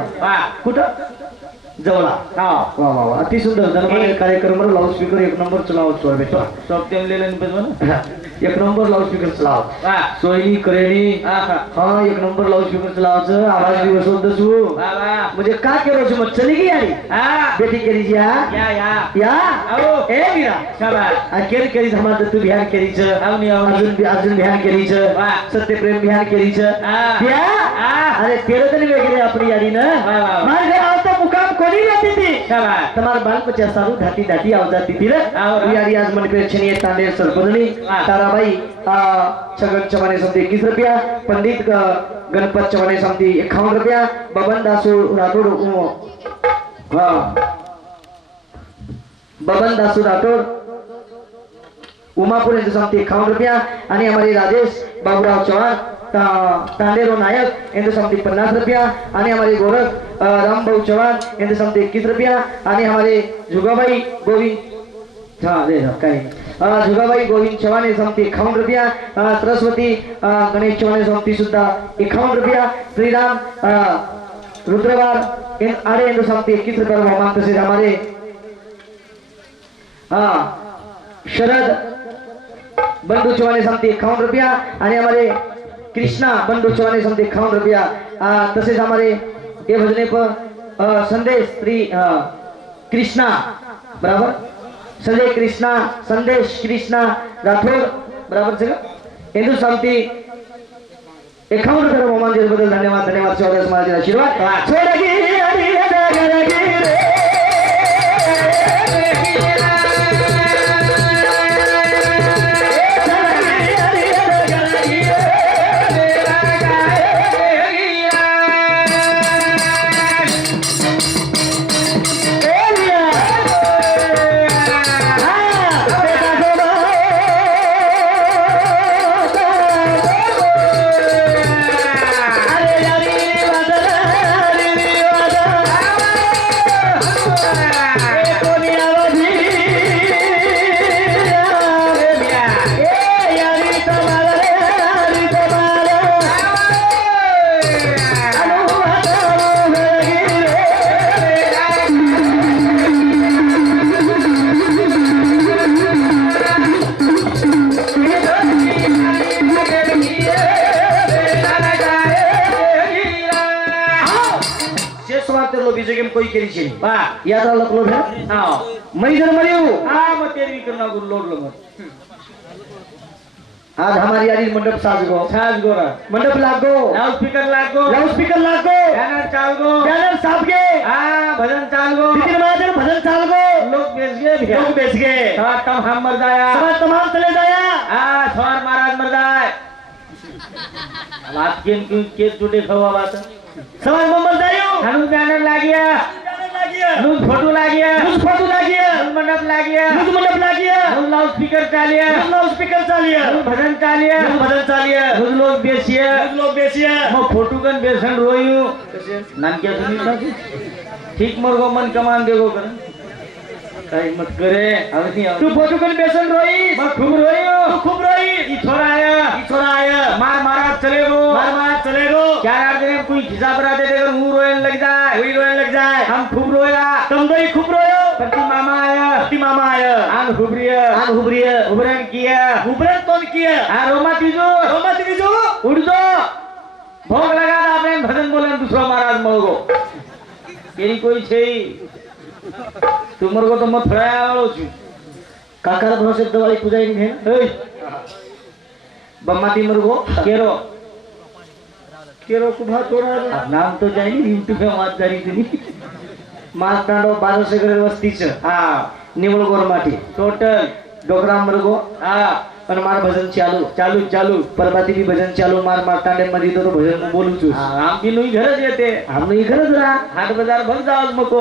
कुठं जवळा वा वा वा अति सुंदर धर्माने कार्यक्रम लाउड स्पीकर एक नंबर चलावत सोय बेटा सब टेम ले लेन बजवन एक नंबर लाउड स्पीकर चलाव सोयनी करेनी हां एक नंबर लाउड स्पीकर चलावचं आवाज भी वसवत दसू म्हणजे का केलो छ मत चली गई यारी बेटी केरी जा या आओ ए मीरा शाबाश आ केरी केरी हमार तू बिहान केरी छ आवनी अर्जुन बिहान केरी छ सत्य प्रेम बिहान केरी छ या अरे तेरे तरी वेगळे आपली यारी ना मार घर आवता मुकाम कोणी येते ती शाबाश तुम्हार बाल पचा सारू धाटी धाटी आव जाती ती रे यारी आज मन पे छनिये तांडे सरपदनी ताराबाई छगन चवाने समिति 21 रुपया, पंडित गणपत चवाने समिति 51 रुपया, बबन दासू राठौर बबन दासू राठौर उमापुर हिंदू समिति 51 रुपया आणि हमारे राजेश बाबूराव चौहान तांडेरो नायक हिंदू समिति 50 रुपया आणि हमारे गोरख रामभाऊ चौहान हिंदू समिति 21 रुपया आणि हमारे जुगाबाई गोविंद हाँ दे कहीं जुगाबाई गोविंद चौहान समिति 51 रुपया, सरस्वती गणेश चौहान समिति सुद्धा 51 रुपया, श्रीराम रुद्रवार आरे हिंदू समिति 21 रुपया बहुमान तसेच हमारे शरद बंधु चौहान समिति 51 रुपया आणि हमारे कृष्णा बंधु चौहान समिति 51 रुपया तसेच हमारे ये भजने पर संदेश श्री कृष्णा बराबर संजय कृष्णा संदेश कृष्णा राठौर बराबर जगह हिंदू समिति 51 रुपये बहुमान बदल धन्यवाद धन्यवाद चौधरी समाज आशीर्वाद कोई केरी छे बा याद आला क्लोज है हां मई जन मरियो हां म तेरी करना गुरु लोड लो आज हमारी यारी मंडप साज गो मंडप लागो लाउड स्पीकर लागो बैनर चाल गो बैनर साफ के हां भजन चाल गो बिपिन महाजन भजन चाल गो लोग बेच गए भैया लोग बेच गए सवार तमाम मर जाया सवार तमाम चले जाया सवार महाराज मर जाए बात के जुटे खवा बात सवार मर जायो हनु बैनर लागिया नुज फोटो लागिया नुज मंडप लागिया नुज लाउड स्पीकर चालिया नुज भजन चालिया नुज लोग बेचिया म फोटो कन बेसन रोयू नानक्या सुनी ठीक मरगो मन कमान देगो कर काही मत करे तू फोटो कन बेसन रोई म खूब रोई ई छोरा आया मार मारा चलेगो क्या यार दिन कोई खिसा बरा दे देकर मुंह रोने लग जाए हम खूब रोया तुम तो ही खूब रोयो पति मामा आया आन हुबरिया उबरन किया रोमा तीजो उड़ दो भोग लगा आपने भजन बोलन दूसरा महाराज मरगो तेरी कोई छे तुमर को तो मत फराया वालो छु काकार भरोसे दवाई पूजा इन है बम्माती मरगो केरो कुभा तोड़ा नाम तो जानी यूट्यूब पे आवाज जारी थी मारतांडो 1200 घर वस्ती छ निवळ गोरमाटी टोटल डोकरा मरगो और मार भजन चालू परबाती भी भजन चालू मारतांडे मध्ये तो भजन बोलू छु हम भी नहीं घरच येते हम ही घरच राहा हाट बाजार भग जावच मको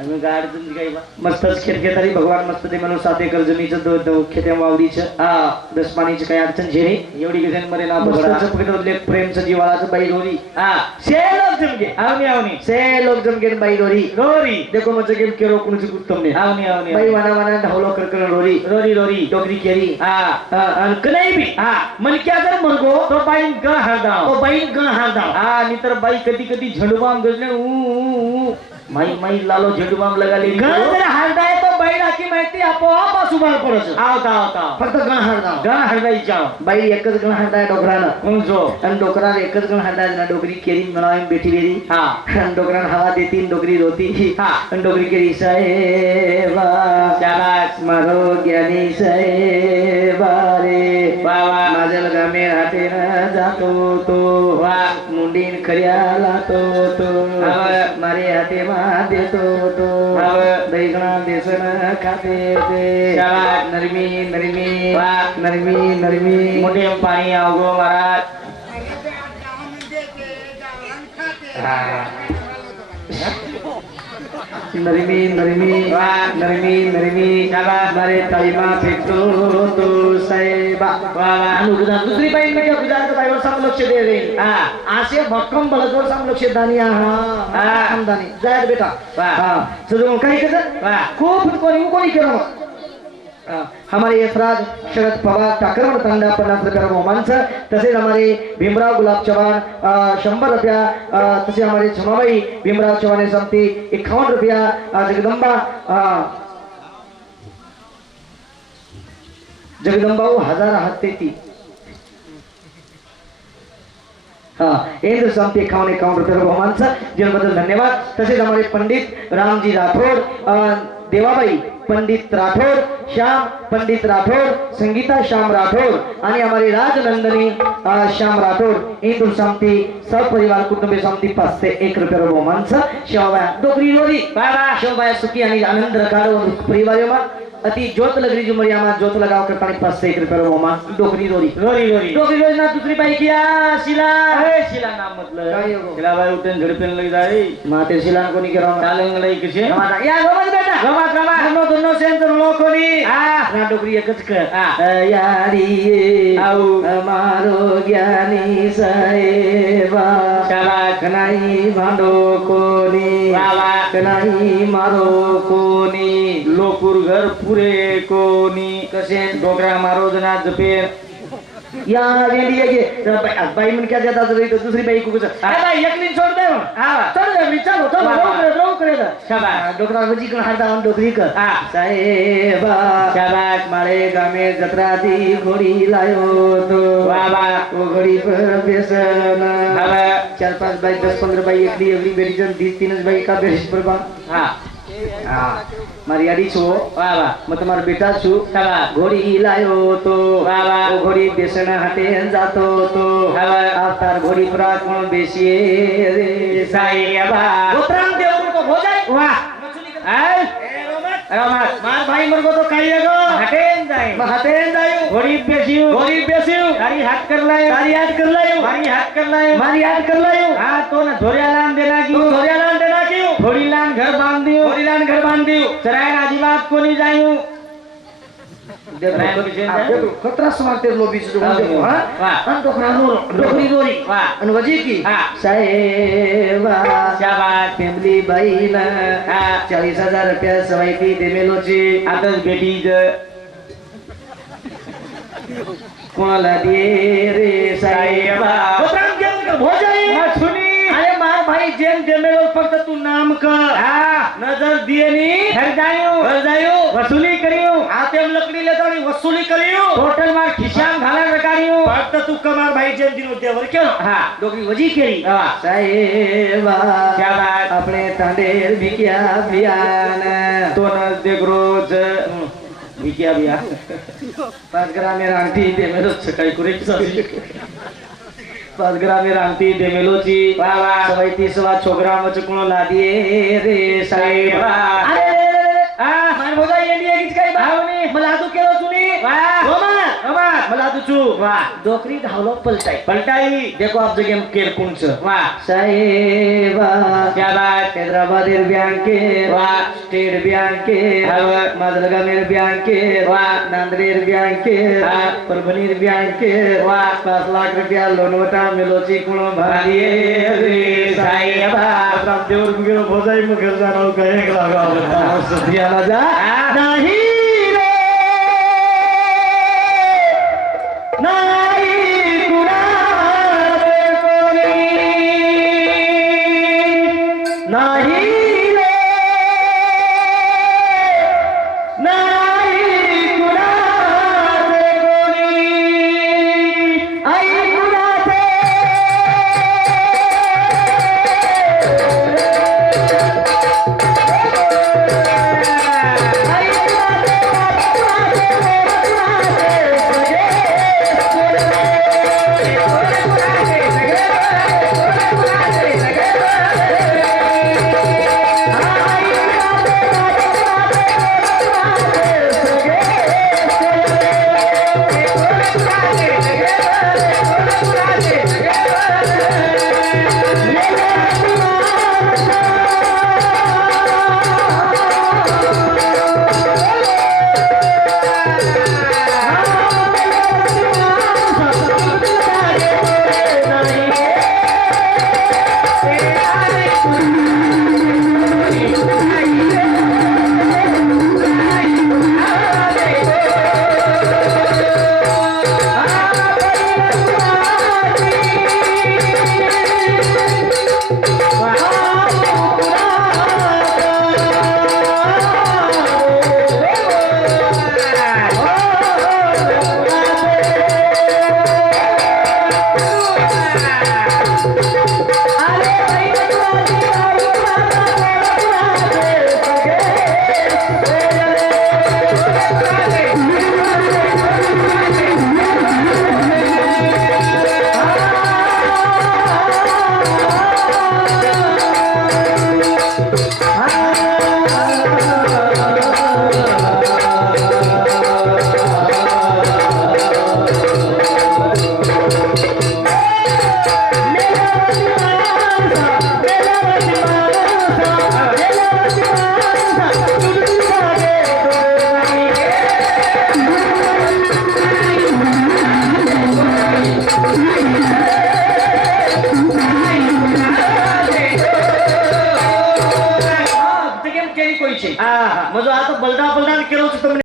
आम्ही गाडी तुमची काही बा मस्तच खेतरी भगवान मस्त ते म्हणून 7 एकर जमीचं दो खेत्या वावडीचं दसमानीचं काही अडचण झेरी एवढी गजन मरे ना मस्तच फक्त लेख प्रेमचं जीवाचं बाई डोरी से लोग जमगे आवनी से लोग जमगे बाई डोरी देखो मजे गेम केरो कुणची उत्तम ने आवनी बाई वाना ढवलो कर रोरी डोगरी केरी कनाई भी मन क्या कर मरगो तो बाईन ग हरदाव नितर बाई कधी झंडूबाम गजने माई लालो झंडूबाम लगा ले जर हरदाय तो बाई राखी माहिती आपोआप सुभार पडच आवता फक्त गण हरदाई जाव बाई एकच गण हरदाय डोकरानं कोणजो आणि डोकरान एकच गण हरदाय ना डोगरी केरी मिळावी बेटी बेरी आणि डोकरान हवा देती डोगरी रोती आणि डोगरी केरी साहेबा शाबास मारो ज्ञानी साहेबा रे बाबा माझ्या गामे हाते न जातो तो मुंडीन खऱ्याला तो मारे हाते मा देतो तो दैगणा देसन खाते ते नरमी मोठे पाणी आवगो महाराज नरमी मारे ताईमा फेकतो तो साहेबा दुसरी बाई म्हणजे गुजरात बाईवर सम लक्ष दे रे असे भक्कम बळजोर सम लक्ष दानी दानी जाय बेटा सजून काही कसं खूप कोणी केलं हमारे यशराज शरद पवार ठाकरवन तांडा 50 रुपया रोमांच तसेच हमारे भीमराव गुलाब चौहान 100 रुपया तसे हमारे छमाबाई भीमराव चौहान समती 51 रुपया जगदंबा 1000 हात ती इंद्र समती 51 रुपया रोमांच जिनबद्दल धन्यवाद तसेच हमारे पंडित रामजी राठौड़ देवाबाई पंडित राठौर श्याम पंडित राठौर संगीता श्याम राठौर आणि हमारी राजनंदनी श्याम राठौर इंदुर शांति सपरिवार कुटुंबे शांति 5 से 1 रुपया रोमांच शोभा डोगरी लोरी बाबा शोभा सुखी आणि आनंद रखाडो परिवारमा अति ज्योत लगरी जुमरियामा ज्योत लगाव करता 5 से 1 रुपया रोमांच डोगरी लोरी ना दूसरी बाई किया शिला नाम मतलब शिला बाई उठन झडपेन लग जाई माते शिला कोणी केरा चालंग लई कसे या गमत बेटा गमत दोनो सेंटर लोकोनी ना डोगरी एकच कर यारी आऊ मारो ज्ञानी साहेबा शाबास नाही भांडो कोणी बाबा नाही मारो कोणी लोकुर घर पुरे कोणी कसे डोकरा मारो जना जपेर या वेंडी ये बाई मन क्या जाता तो दूसरी बाई को कुछ अरे भाई एकली छोड़ दे छोड़ दे चलो रो करे शाबाश डोकरा वजी कण हाडा on डोकरी कर साहेबा शाबाश माळे गामे जत्रा दी घोडी लायो तो बाबा वो घोडी पर बेसन बाबा 4-5 बाई 10-15 बाई एकली बेटी जन 30-3 बाई का बेस पर बा હા મારી આડી છો વાહ વાહ मैं तुम्हारा बेटा छू वाह घोड़ी लायो तो वाह वाह वो घोड़ी बेसन हटे जातो तो वाह वाह आप तार घोड़ी पर कोण बेसिए रे साई बा गोत्राम देव को हो जाए वाह आय रमत मार भाई मर को तो काही गो हटेन जाय मैं हटे जायो घोड़ी बेसियो गरीब बेसियो तारी हाथ कर लायो तारी याद कर लायो मारी हाथ कर लायो मारी याद कर लायो हां तो ना धोरिया लान देना की तू धोरिया लान देना क्यों थोड़ी लान घर बांध दियो थोड़ी लान घर बांध दियो चराय अजिबात कोणी जायू देखो खतरा समारते लो बीच जो देखो हां वाह अन डोखरा नो डोखरी दोरी वाह अन वजी की हाँ। साहेबा शाबाश फॅमिली बाई ना हाँ। 40,000 रुपया सवायती देमेलोची आताच बेटी कोणाला दे रे साहेबा गोत्राम देव को हो जाए सुनी अरे मार भाई जेन देमेलो फक्त तू नाम कर हां नजर दिए नी घर जायो घर जायो वसूली करियो आते हम लकड़ी लेता नहीं वसूली करियो टोटल मार खिशाम घाला रकारियो फक्त तू कमार भाई जेन दिनो देवर क्यों हां डोकरी वजी केली वाह साहेबा शाबाश આપણે તાંડેર ભીખ્યા બિયાન तो न देख रोज विक्या बिया 5 ગ્રામે રાંટી દેમેલો सकाळी कुरेची साली 5 ગ્રામે રાંટી દેમેલોची वाह वाह सवायती सवा छोकरा मच कोण लादीए रे साहेबा अरे आ मार बोला इंडिया की काय भावनी मला तू केलो सुनी वाह रोमा वाह मला तू चू वाह डोकरी धावलो पलटाई पलटाई देखो आप जगह केर कुंच वाह साहेबा शाबाश हैदराबादेर बँके वाह स्टेट बँके हवं. माजलगामेर बँके वाह. नांदेड बँके वाह. परभणीर बँके वाह. 5 लाख रुपया लोन वटा मेलोची कोण भांडिये रे साहेबा देवर गेलो भोजाई मग घर जाणार काय एक लागा सध्याला जा नाही रे नाही कुणारे कोणी नाही रे नाही कुणारे कोणी आई कुणाचे मजो आता बलदा बलदा केलो छ तुमने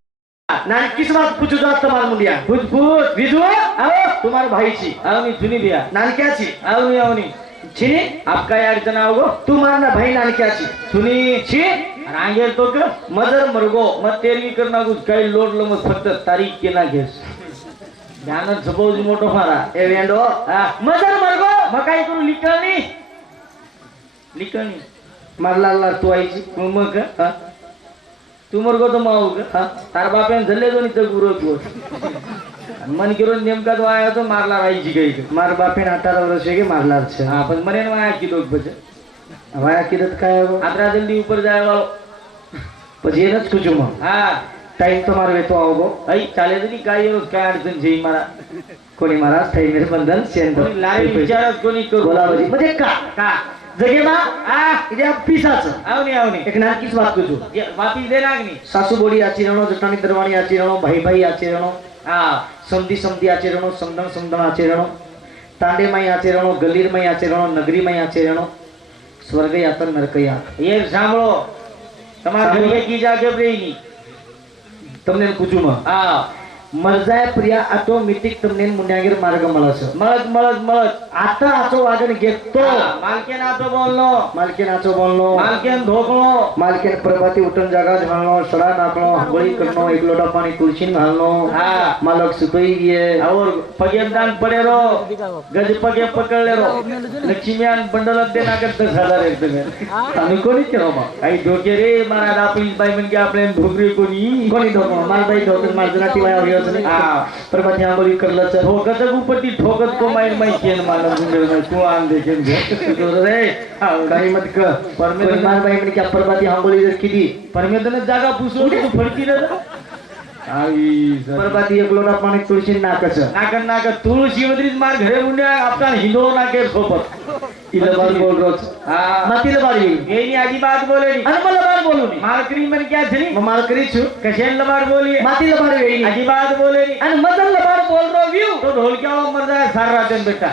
नानी किस बात पूछो जो तुम्हार मुंडिया फुट फुट विजु आओ तुम्हार भाई छी आवनी सुनी बिया नानी क्या छी आवनी आवनी छिनी आपका यार जना होगो तुम्हार ना भाई नानी क्या छी सुनी छी रांगेर तो कर मदर मरगो मत तेरवी करना कुछ काही लोडलो मग फक्त तारीख के ना घेस ध्यानात सपोज मोठो फारा ए वेंडो हा मदर मरगो मग काय करू लिकळणी लिकळणी मारला तू आईची मग का तू मर गो माऊ का तार बाप्यान झल्ले दोन इथं गुरु मन किरून नेमका तो आया तो मारला राहायची काही मार बापेन 18 वर्ष के मारला છે हा पण मरे वाया की लोक बचे वाया किदत काय आत्रा जल्दी ऊपर जाए वालो પછી એને જ પૂછું માં હા टाइम તમારો વેતો આવગો आई चाले तरी काय काय अडचण जई मारा कोणी महाराज થઈ मेरे बंधन सेन कोणी लारी विचारच कोणी करू बोलावजी म्हणजे का जगेमा इथे पिसाचं आवनी एक नाकीच વાત કરું वापी दे नागनी सासू बोडी आचरणो जटाणी दरवाणी आचरणो भाई आचरणो હા समधी आचरणो समदन आचरणो तांडे माई आचरणो गलीर माई आचरणो नगरी माई आचरणो स्वर्ग यात नरक या ये સાંભળો તમાર ઘરે કી જાગે પ્રેની તમને પૂછું માં હા मर्जाय प्रिया ऑटोमॅटिक તમને મુન્યાગીર માર્ગ મળે છે મળત आता आचो वागण घेतो मालकेन आतो बोललो मालकीन आचो बोलनो मालकेन धोकलो मालकीन प्रभाती उठून जागा झालनो सडा नाकलो बळी करनो एक लोटा पाणी तुळशीन घालनो हा मालक सुकई गे और पगेदान पडेरो गज पगे पकडलेरो लक्ष्मीयान बंडल देना कर 10,000 एक तुम्ही आम्ही कोणी केलो मग काही धोके रे मारा आपली बाई म्हणजे आपले धोकरे कोणी धोको मालबाई धोकन मार्जनाती वाया होय होत हा प्रभाती आंबोली करलं तर ठोकत उपटी ठोकत को माई माई केन माला गुंडे तू आन देखेन रे काही मत क परमेश्वर मालबाई म्हणे की प्रभाती आंबोली जर किती परमेश्वर जागा पुसो तू फडकी रे आई प्रभाती एक लोटा पाणी तुळशीन नाकच नाक तुळशी मधलीच मार घरे मुंड्या आपला हिंदो नाके सोबत इलबार बोल रोज हा मातीला बारी येई अजिबात बोले आणि मला बार बोलू नये मालकरी मन क्या छली माल करी छु कशेन लबार बोली मातीला बार वेळी अजिबात बोले आणि मदन लबार बोल रो व्यू तो ढोलक्या मर जाए सार रात बेटा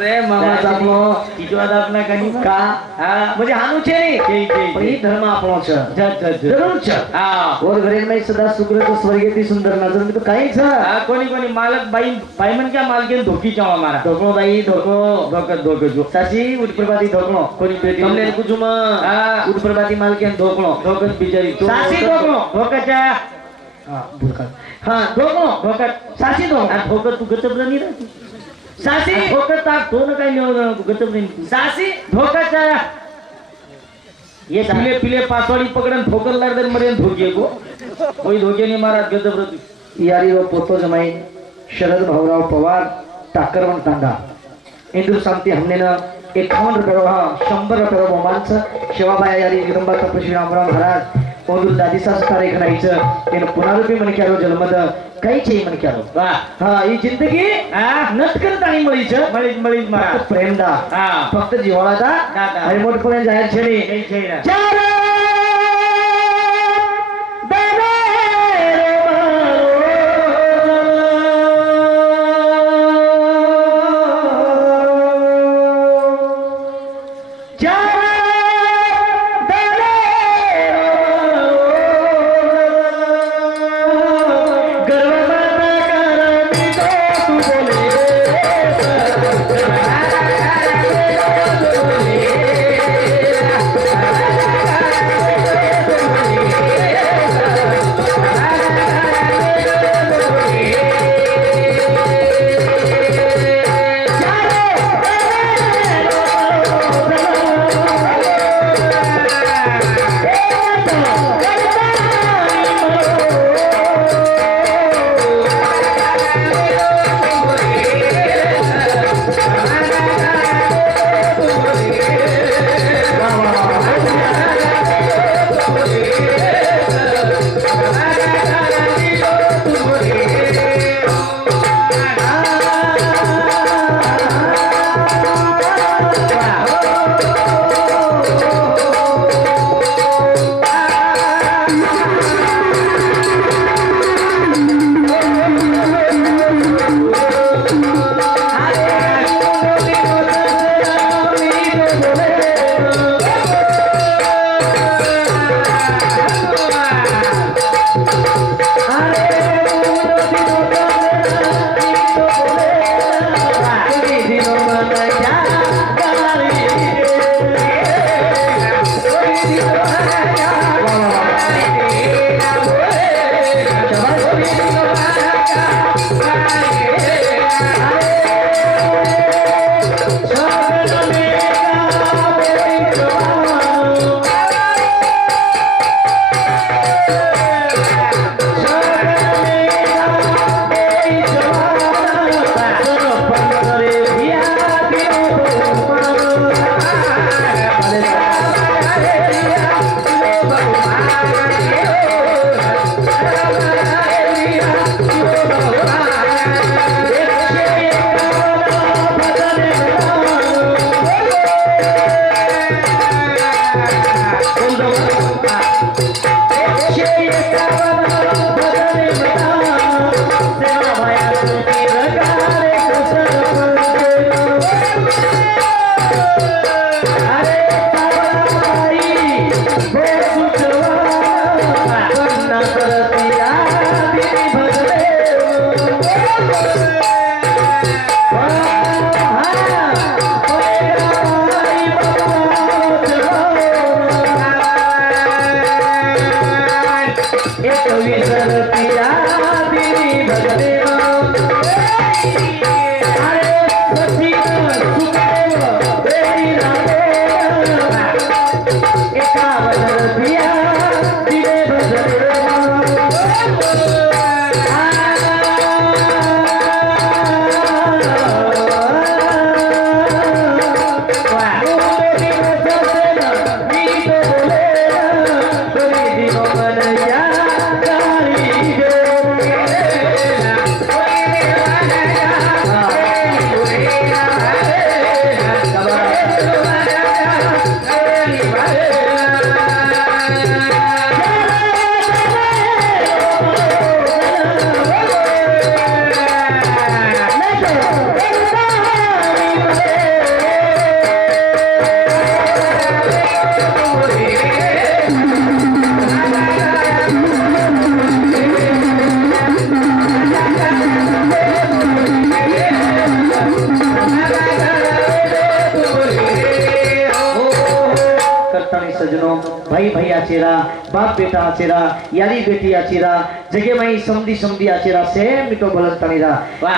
रे मामा आपलो किजवाद आपला कनी का हा म्हणजे हानू छे रे पण ही धर्म आपलो छ जरूर छ हा और घरे में सदा सुग्र तो स्वर्गेती सुंदर नजर में तो काही छ हा कोणी मालक बाई मन क्या मालकेन धोकी चावा मारा धोको बाई धोको धोक जो सासी उठप्रभाती धोकलो कोणी बेटी हमने कुजुम हा उठप्रभाती मालकेन धोकलो धोकत बिचारी तू सासी धोकलो धोकाच्या हां बुरका हां धोकलो धोकत सासी धोको धोकत तू गचब नाही राहती सासी धोकत तो काही गचब नाही सासी धोकाच्या ये पिले पासवाडी पकडन ठोकर लागदर मरे धोके को कोई धोके नहीं मारा गजब रहती यारी व पोतो जमाई शरद भाऊराव पवार टाकरवन तांडा इंदूर शांती हमने ना 51 रुपये 100 रुपये बहुमानचं शिवाबाई यारी जगदंबा तपश्री रामराव महाराज ओंदूर दादी सासुतारे घरायचं तेन पुनरुपी मन क्यारो जन्मद काही छे मन क्यारो वाह हा ही जिंदगी नट करत आणि मळीचं मळीच मारा फक्त प्रेमदा हा फक्त जिव्हाळाचा दादा. आणि मोठपणे जाहीर छेडी काही छे ना चार सजनो भाई भाई आचेरा बाप बेटा आचेरा यारी बेटी आचेरा जगे माई समधी समधी आचेरा से मिटो बोलत तणीरा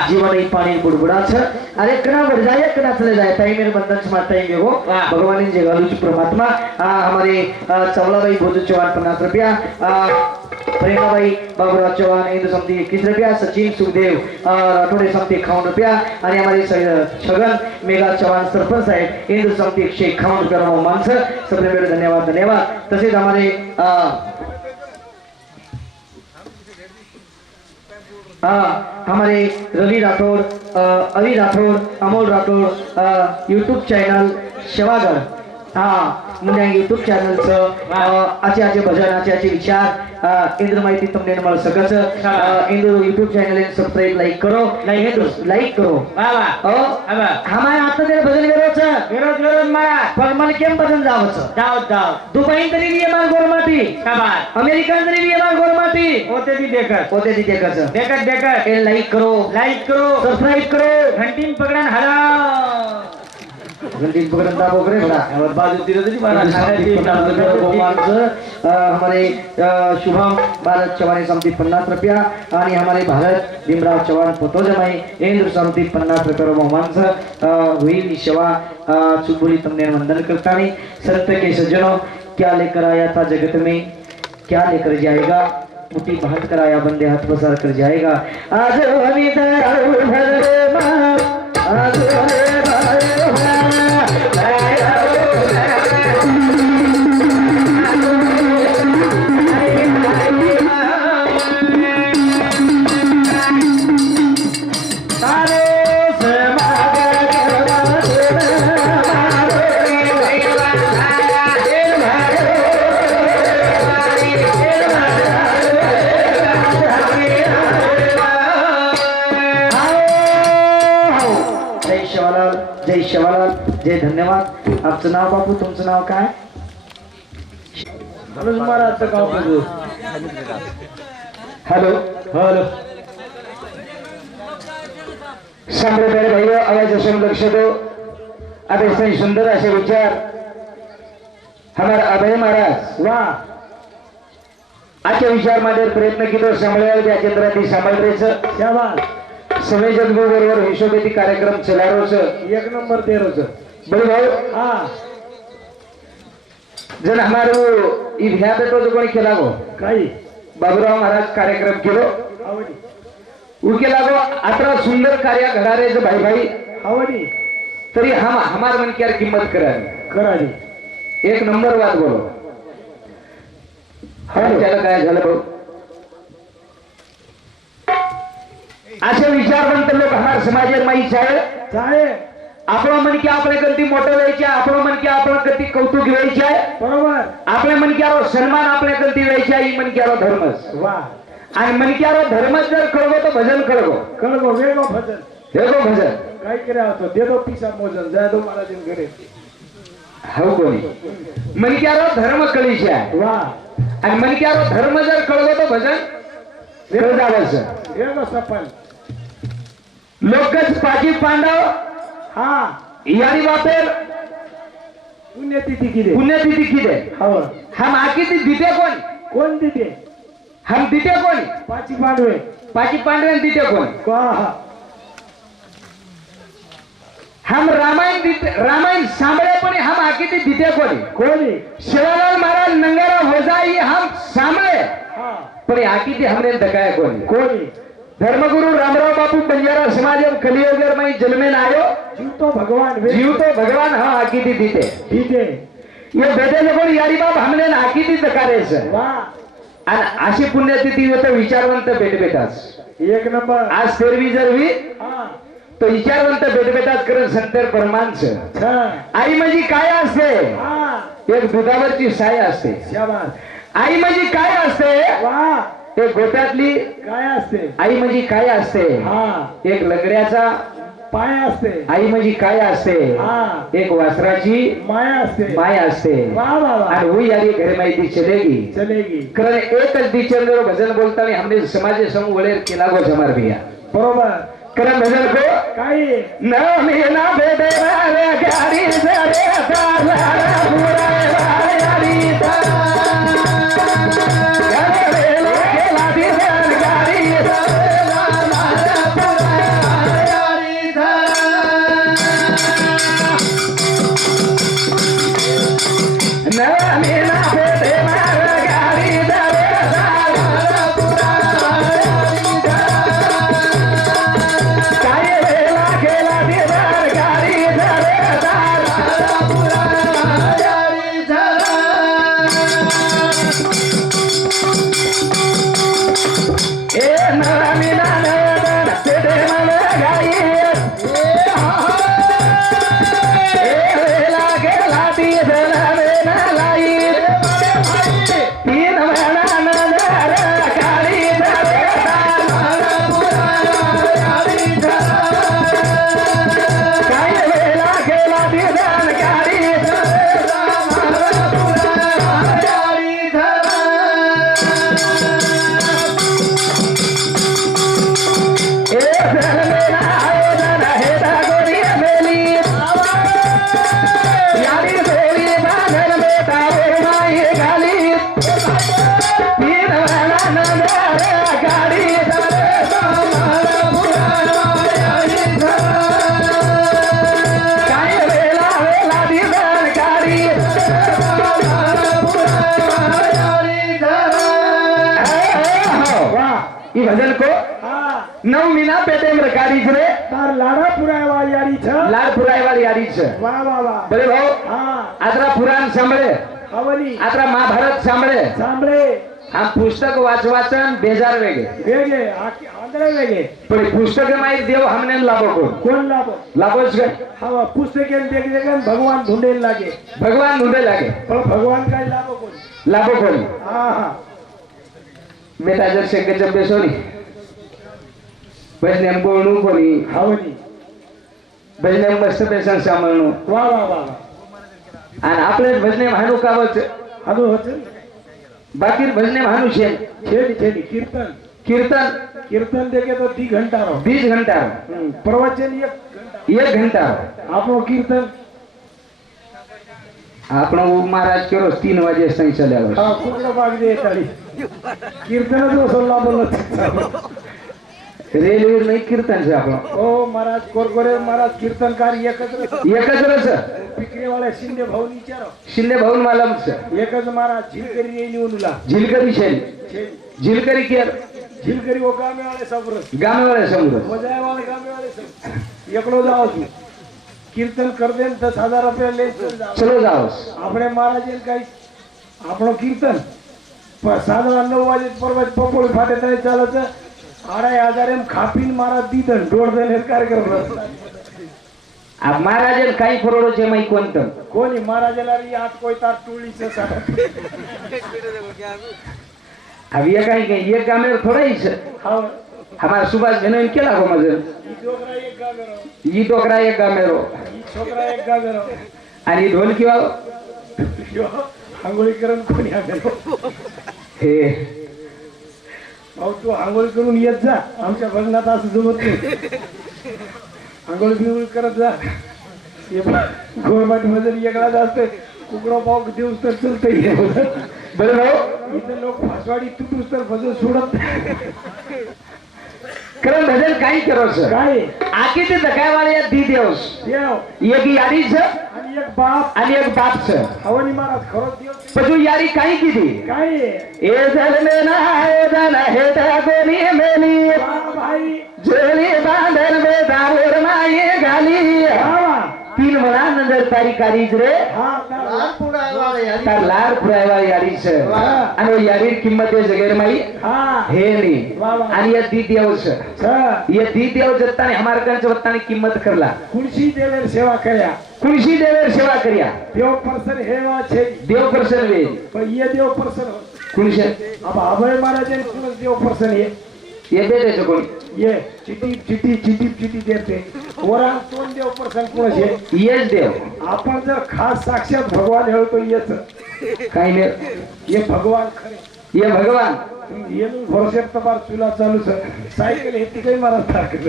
जीवन ही पानी बुडबुडा छ अरे कना बढ़ जाए कना चले जाए टाइम मेरे बंधन से टाइम देखो भगवान ने जगालू परमात्मा हमारे चवला भाई भोजू चौहान 50 रुपया प्रेमा भाई बाबूराव चौहान हिंदू समिति 21 रुपया सचिन सुखदेव राठोडे समिति 51 रुपया आणि हमारे छगन मेघा चौहान सरपंच साहेब हिंदू समिति 151 रुपया मानस सबने मेरे धन्यवाद धन्यवाद तसेच हमारे हमारे रवि राठौड़ अली राठौड़ अमोल राठौड़ यूट्यूब चैनल शेवागढ़ मुझे यूट्यूब चॅनलचं आचे भजन आचे विचार इंद्र माहिती तुमने मला सगळंच Indra YouTube channel subscribe like करो लाइक करो हमारे आता ते भजन विरोध मारा पण मला केम भजन जाव दुबई तरी भी हमार गोरमाटी अमेरिका तरी भी हमार गोरमाटी होते दी देखत लाइक करो सब्सक्राइब करो घंटी पकड़न हरा घंटी पकड़न दाबो करे बड़ा बाजू तीर तरी मारा हमारे शुभम भारत चौहान समिति 50 रुपया आणि हमारे भारत भीमराव चौहान पोतोजमाई इंद्र समिति 50 रुपया बहुमान हुई सेवा चुबुली तुमने वंदन करता नहीं संत के सज्जनों क्या लेकर आया था जगत में क्या लेकर जाएगा मुट्ठी बांध कर आया बंदे हाथ पसार कर जाएगा आज जय शिवालाल जय धन्यवाद आपचं नाव बापू तुमचं नाव काय हॅलो हॅलो सांगले प्यारे भाई आवाज असून लक्ष दो अभय सुंदर असे विचार हमारा अभय महाराज वाह आजच्या विचार मध्ये प्रयत्न केलो सांभाळायला केंद्रात सांभाळायचं समय जगभर बरोबर हिशोबेती कार्यक्रम चलारो छ 1 नंबर 13 छ बड़े भाई हां जन हमारो ई भ्या बेटो जो कोणी केला गो काही बाबूराव महाराज कार्यक्रम केलो आवडी उ केला गो अतरा सुंदर कार्य घडारे जो भाई भाई आवडी तरी हम हमार मन की किंमत करानी 1 नंबर बात बोलो हां त्याला काय झालं भाऊ असे विचारवंत लोक हमार समाज माई चाहे आपण मन की आपले कधी मोठं व्हायचे आपण मन की आपण कधी कौतुक व्हायचे बरोबर आपले मन की आरो सन्मान आपले कधी व्हायचे ही मन की आरो धर्मच वाह आणि मन की आरो धर्मच जर करगो तो भजन करगो वेगो भजन काय करे होतो देदो पिसा मोजन जादो महाराजन घरे हो कोणी मन की आरो धर्म कळीचे वाह आणि मन की आरो धर्म जर कळगो तो भजन वेगो जावच वेगो सफल लोकच पाजी पांडव हाँ यानी बापेर पुण्यतिथि किदे हो हम आके दिते कौन दिते हम दिते कौन पाची पांडवे दिते कौन हम रामायण दिते ती दिते कोणी शिवालाल महाराज नंगारा हो जाई हम सामने पण आकी ती हमने दकाय कोणी धर्मगुरु रामराव बापू बंजारा समाज कलियुगर में जन्मे ना आयो जीव तो भगवान हाँ आकी ती दिते ये बेदे लोगों यारी बाप हमने ना आकी ती दकारे से आणि अशी पुण्यतिथी होतं विचारवंत भेटबेटाच एक नंबर आज तेरवी जरवी तो विचारवंत भेटबेटाच करत संतर परमांच आई म्हणजे काय असते एक दुधावरची साय असते आई म्हणजे काय असते एक गोट्यातली काय असते आई म्हणजे काय असते एक लंगड्याचा पाय असते आई म्हणजे काय असते एक वासराची माय असते आणि वो यारी घरे माहिती चलेगी कारण एकच दिचंद्र भजन बोलताना हमने समाज संग वळेर केला गो जमार भैया बरोबर कारण भजन को काय न मी ना भेटे वाले गाडी जरे तारा पुराय वाले गाडी भजन को नौ मीना पेटे में गाड़ी रे तार लाडा पुराय वाली यारी छ लाड पुराय वाली यारी छ वाह वाह वाह बोले भाऊ आत्रा पुराण सांभळे हवली आत्रा महाभारत सांभळे हम पुस्तक वाचन बेजार वेगे आंधळे वेगे पण पुस्तक माहिती देव हमने लाभो कोण लाभोच हवा पुस्तक भगवान ढूंढेल लागे पण भगवान काय लाभो कोणी हा बेटा जर शक्यच बेसोनी भजने बोलणू कोणी हवनी भजने मस्त बेसन सांभाळणू वा वा वा आणि आपले भजने भानू कावच हनु होत बाकी भजने भानू छे छेडी कीर्तन देखे तो 2 घंटा 20 घंटा प्रवचन 1 घंटा आपनो कीर्तन आपण महाराज करो 3 वाजे सही चल्यावर हा कुठला भाग दे ताली कीर्तन जो सल्ला बोलत रेल्वे नाही कीर्तन से आपण ओ महाराज कोरकोरे महाराज कीर्तनकार एकच पिकरे वाले शिंदे भाऊ विचारो शिंदे भाऊ मला एकच महाराज झिलकरी येई निवनुला झिलकरी शेल झिलकरी केर झिलकरी वो गामे वाले सबरस मजाय वाले गामे वाले सब एकलो जाओ तू कीर्तन कर देन 10,000 रुपया ले चलो जाओ આપણે મહારાજે કઈ આપણો કીર્તન સાદવા 9 વાગે પરવત પપોળી ફાટે તને ચાલે છે 2,500 એમ ખાપીને મારા દીધન ઢોળ દઈને કાર્યક્રમ આ મહારાજે કઈ ફરોડો છે મઈ કોંતમ કોની મહારાજે લારી આટ કોઈ તાર ટોળી છે સાડા अब ये कहीं ये गामे थोड़ा ही है હા हमारा सुभाष बहनों इनके लागो मजन ઈ છોકરા એક ગામેરો ये डोकरा एक गामेरो ઈ છોકરા એક ગામેરો आणि ढोल किंवा आंघोळी करून कोणी आमेरो हे भाऊ तू आंघोळी करून येत जा आमच्या भजनात असं जमत नाही आंघोळी बिंघोळी करत जा गोरमाटी मध्ये एकला जास्त कुकडा पाव दिवस तर चलतंय बरं भाऊ इथे लोक फासवाडी तुटूस तर भजन सोडत कारण भजन काही करो सर काय आकी ते दकाय वाले दी देवस देव एक यारी छ आणि एक बाप आणि एक बापच हवनी महाराज खरंच देव पण तू यारी काही किती काय ए जलमे ना हे कोणी मेली भाई जोली बांधल बे दावर माये घाली बाबा तीन म्हणा नंतर तारी कारीज रे हा तार लार फुरायवा यारीच आणि यारीर किंमत आहे जगेर माई हा हे नी आणि या दी देवस ये दी देव जत्ताने हमार कंच वत्ताने किंमत करला कुर्सी देवेर सेवा कर्या कुणशी देवेर सेवा करिया देव परसन हे वा छे देव परसन वे पण ये देव परसन कुणशे अब अभय महाराज कुण देव परसन ये दे देतो कोणी ये चिठी देते वरा तोंड देव परसन कुण छे येच देव आपण जर खास साक्षात भगवान हेळतो येच काही नाही ये भगवान खरे ये भगवान ये भरोसे तबार चुला चालू सायकल हे ती काही महाराज ताकद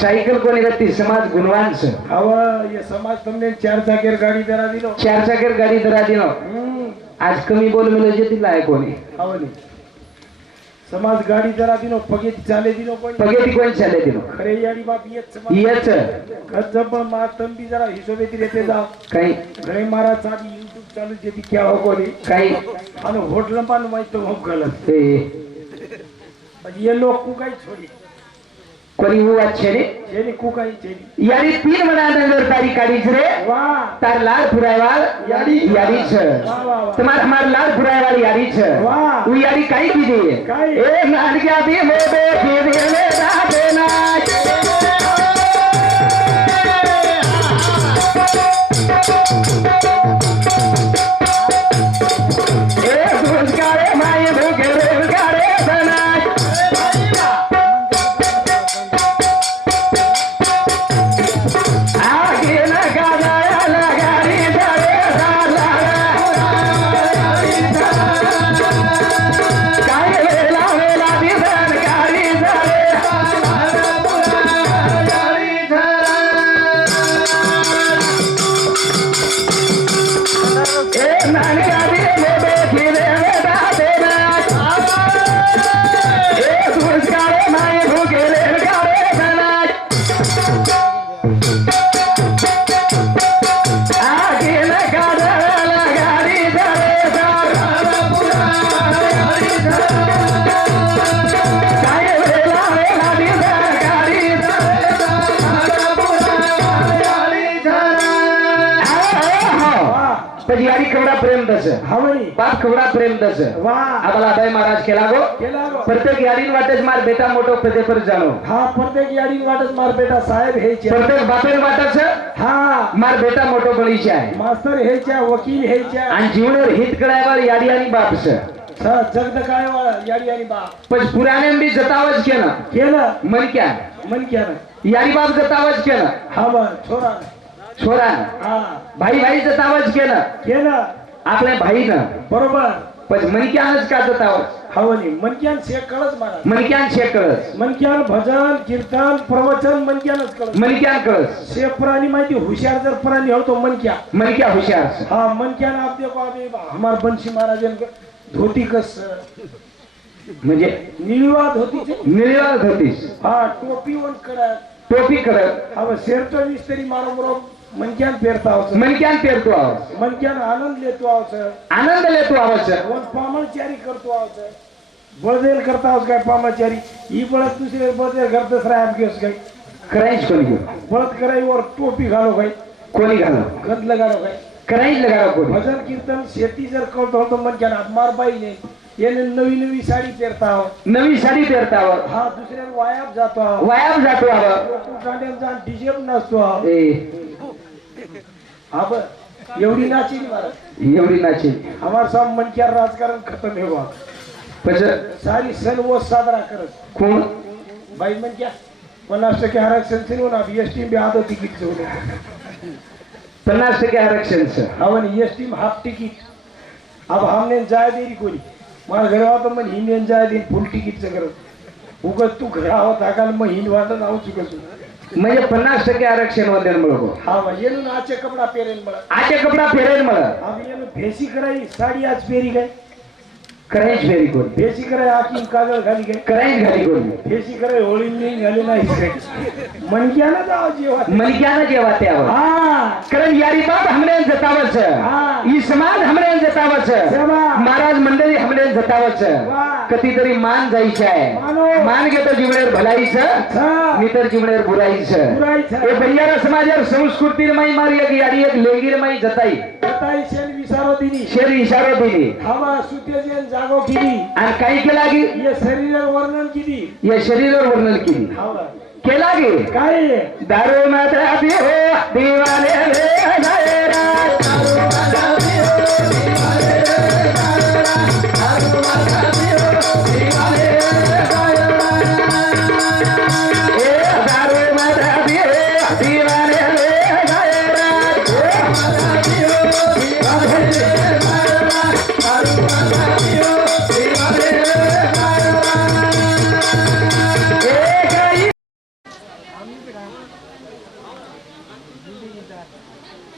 सायकल कोणी करते समाज गुणवान छ हवा ये समाज तुमने 4 चाकीर गाडी दरा दिलो 4 चाकीर गाडी दरा दिनो आज कमी बोल मिलो जे तिला आहे कोणी हवनी समाज गाडी दरा दिनो पगे चाले दिनो कोणी पगेती कोण चाले दिनो खरे याडी बाप येच समाज येच गजब मा तंबी जरा हिशोबे तिथे जा काही घरे महाराज साधी YouTube चालू जेती क्या हो कोणी काही आणि होटल पण माहित हो गलत ते ये लोग को काही छोडी कोणी वो अच्छे ने जेनी को काही जेनी यारी तीन म्हणा नंतर तारी काढीच रे वाह तार लाल फुरायवाल यारी छ वाह वाह तुम्हार हमार लाल फुरायवाल यारी छ वाह तू यारी काही कीधी काय? ए नानक्या बी मोबे कीधी ले राधे ना ए दुष्काळे माय भुगे गाडे सना आगे न गाया लगारी धरे काय वेला वेला दिसन गाडी धरे ए नानका दे मोबे खिरे वेदा देना ए दुष्काळे माय भुगे गाडे सना आगे लगा गाडी धरे काय वेला वेला दिसन गाडी पण यारी केवढा प्रेम तस हवनी बाप केवढा प्रेम तस वाह आम्हाला अभय महाराज केला गो केला गो प्रत्येक यारीन वाटच मार बेटा मोठो पदे पर जाणो हा प्रत्येक याडी वाटत मार बेटा साहेब हेचे प्रत्येक बापेर वाटच हा मार बेटा मोठो बळीचे आहे मास्तर हेच्या वकील हेच्या आणि जीवनावर हित करायवर याडी आणि बापस जगद काय याडी आणि बाप पण पुराणे बी जतावच केलं मन क्या मन केलं यारी बाप जतावच हा बर छोरा छोरा हा भाई भाई जतावच केलं आपल्या भाईनं बरोबर पण मनक्यानच का जतावच हवनी मनक्यान शेक कळच महाराज मनक्यान शेक कळस मनक्यान भजन कीर्तन प्रवचन मनक्यानच कळत मनक्यान कळस शेख प्राणी माहिती हुशार जर प्राणी हो तो मनक्या मनक्या हुशार हाँ मनक्यान आप देखो अभी हमार बंशी महाराज धोती कस म्हणजे निळवा धोती निळवाल होतीस हा टोपी वन करत टोपी करत अब शेरतो विस्तरी मारो मरो मनक्यान पेरता हो मनक्यान पेरतो आहोत मनक्यान आनंद लेतो आहो सर आनंद लेतो आहोत वन पामळचारी करतो आहो सर बळदेल करता आहोत काय पामळचारी ही बळत दुसरे बळदेल करतच राय आमकेस काय करायच कोणी घेऊ बळत कराई वर टोपी घालो काय कोणी घालो गंध लगाडो काय करायच लगाडो कोणी भजन कीर्तन शेती जर करतो तो मनक्यान मार बाई नाही याने नवी नवी साडी पेरता आहो नवी साडी पेरता आहोत हा दुसऱ्या वायाप जातो आहो वायाम जातो आहोत गाड्यांचा डीजे नसतो आहो हा बर एवढी नाची महाराज एवढी नाची हमार सब मन क्या राजकारण खत्म है वहाँ पच सारी सन वो साजरा करत कोण भाई मन क्या 50% आरक्षण से ना एसटी में आधो तिकीट से होने 50% आरक्षण हवन एसटी में हाफ टिकट अब हमने जाय देरी कोई मार घर तो मन हिंदे जाय दे फुल टिकट से करत उगत तू घर आवत हाकाल मग हिंद वाटत नाव चुकत म्हणजे 50% आरक्षण वंदन मिळो हा भाई ये ना आचे कपड़ा पहरेन मला आचे कपडा फेरेल मला अब ये भेसी कराई साड़ी आज पेरी गए करेंट व्हेरी गुड फेसी करे आखी काजळ घाली काय करेंट घाली गुड फेसी करे होळी नाही घाली नाही मनक्या ना जाव जेवा मलिकाना जेवा त्यावर हा कारण यारी बाप हमने जतावच हा. इसमान हमने जतावच सेवा. महाराज मंडळी हमने जतावच वा. कधीतरी मान जायचं आहे मानो. मान घेतो जीवनावर भलाईचं हा. नितर जीवनावर बुराईचं बुराईचं. हे बंजारा समाजावर संस्कृती माई मारी एक यारी एक लेगीर माई जताई जताई शेल विसारो दिनी शेर इशारो दिली हवा सुतेजेन जागो किनी आणि काही केला गे ये शरीर वर्णन किनी या शरीरावर वर्णन केली हवा केला गे काय दारू माता भी हो दीवाने रे जायरा दारू माता भी हो दीवाने रे जायरा दारू माता भी हो दीवाने रे जायरा ए दारू माता भी हो दीवाने रे जायरा दारू माता भी हो दीवाने रे जायरा दारू माता भी हो दीवाने रे जायरा ए गई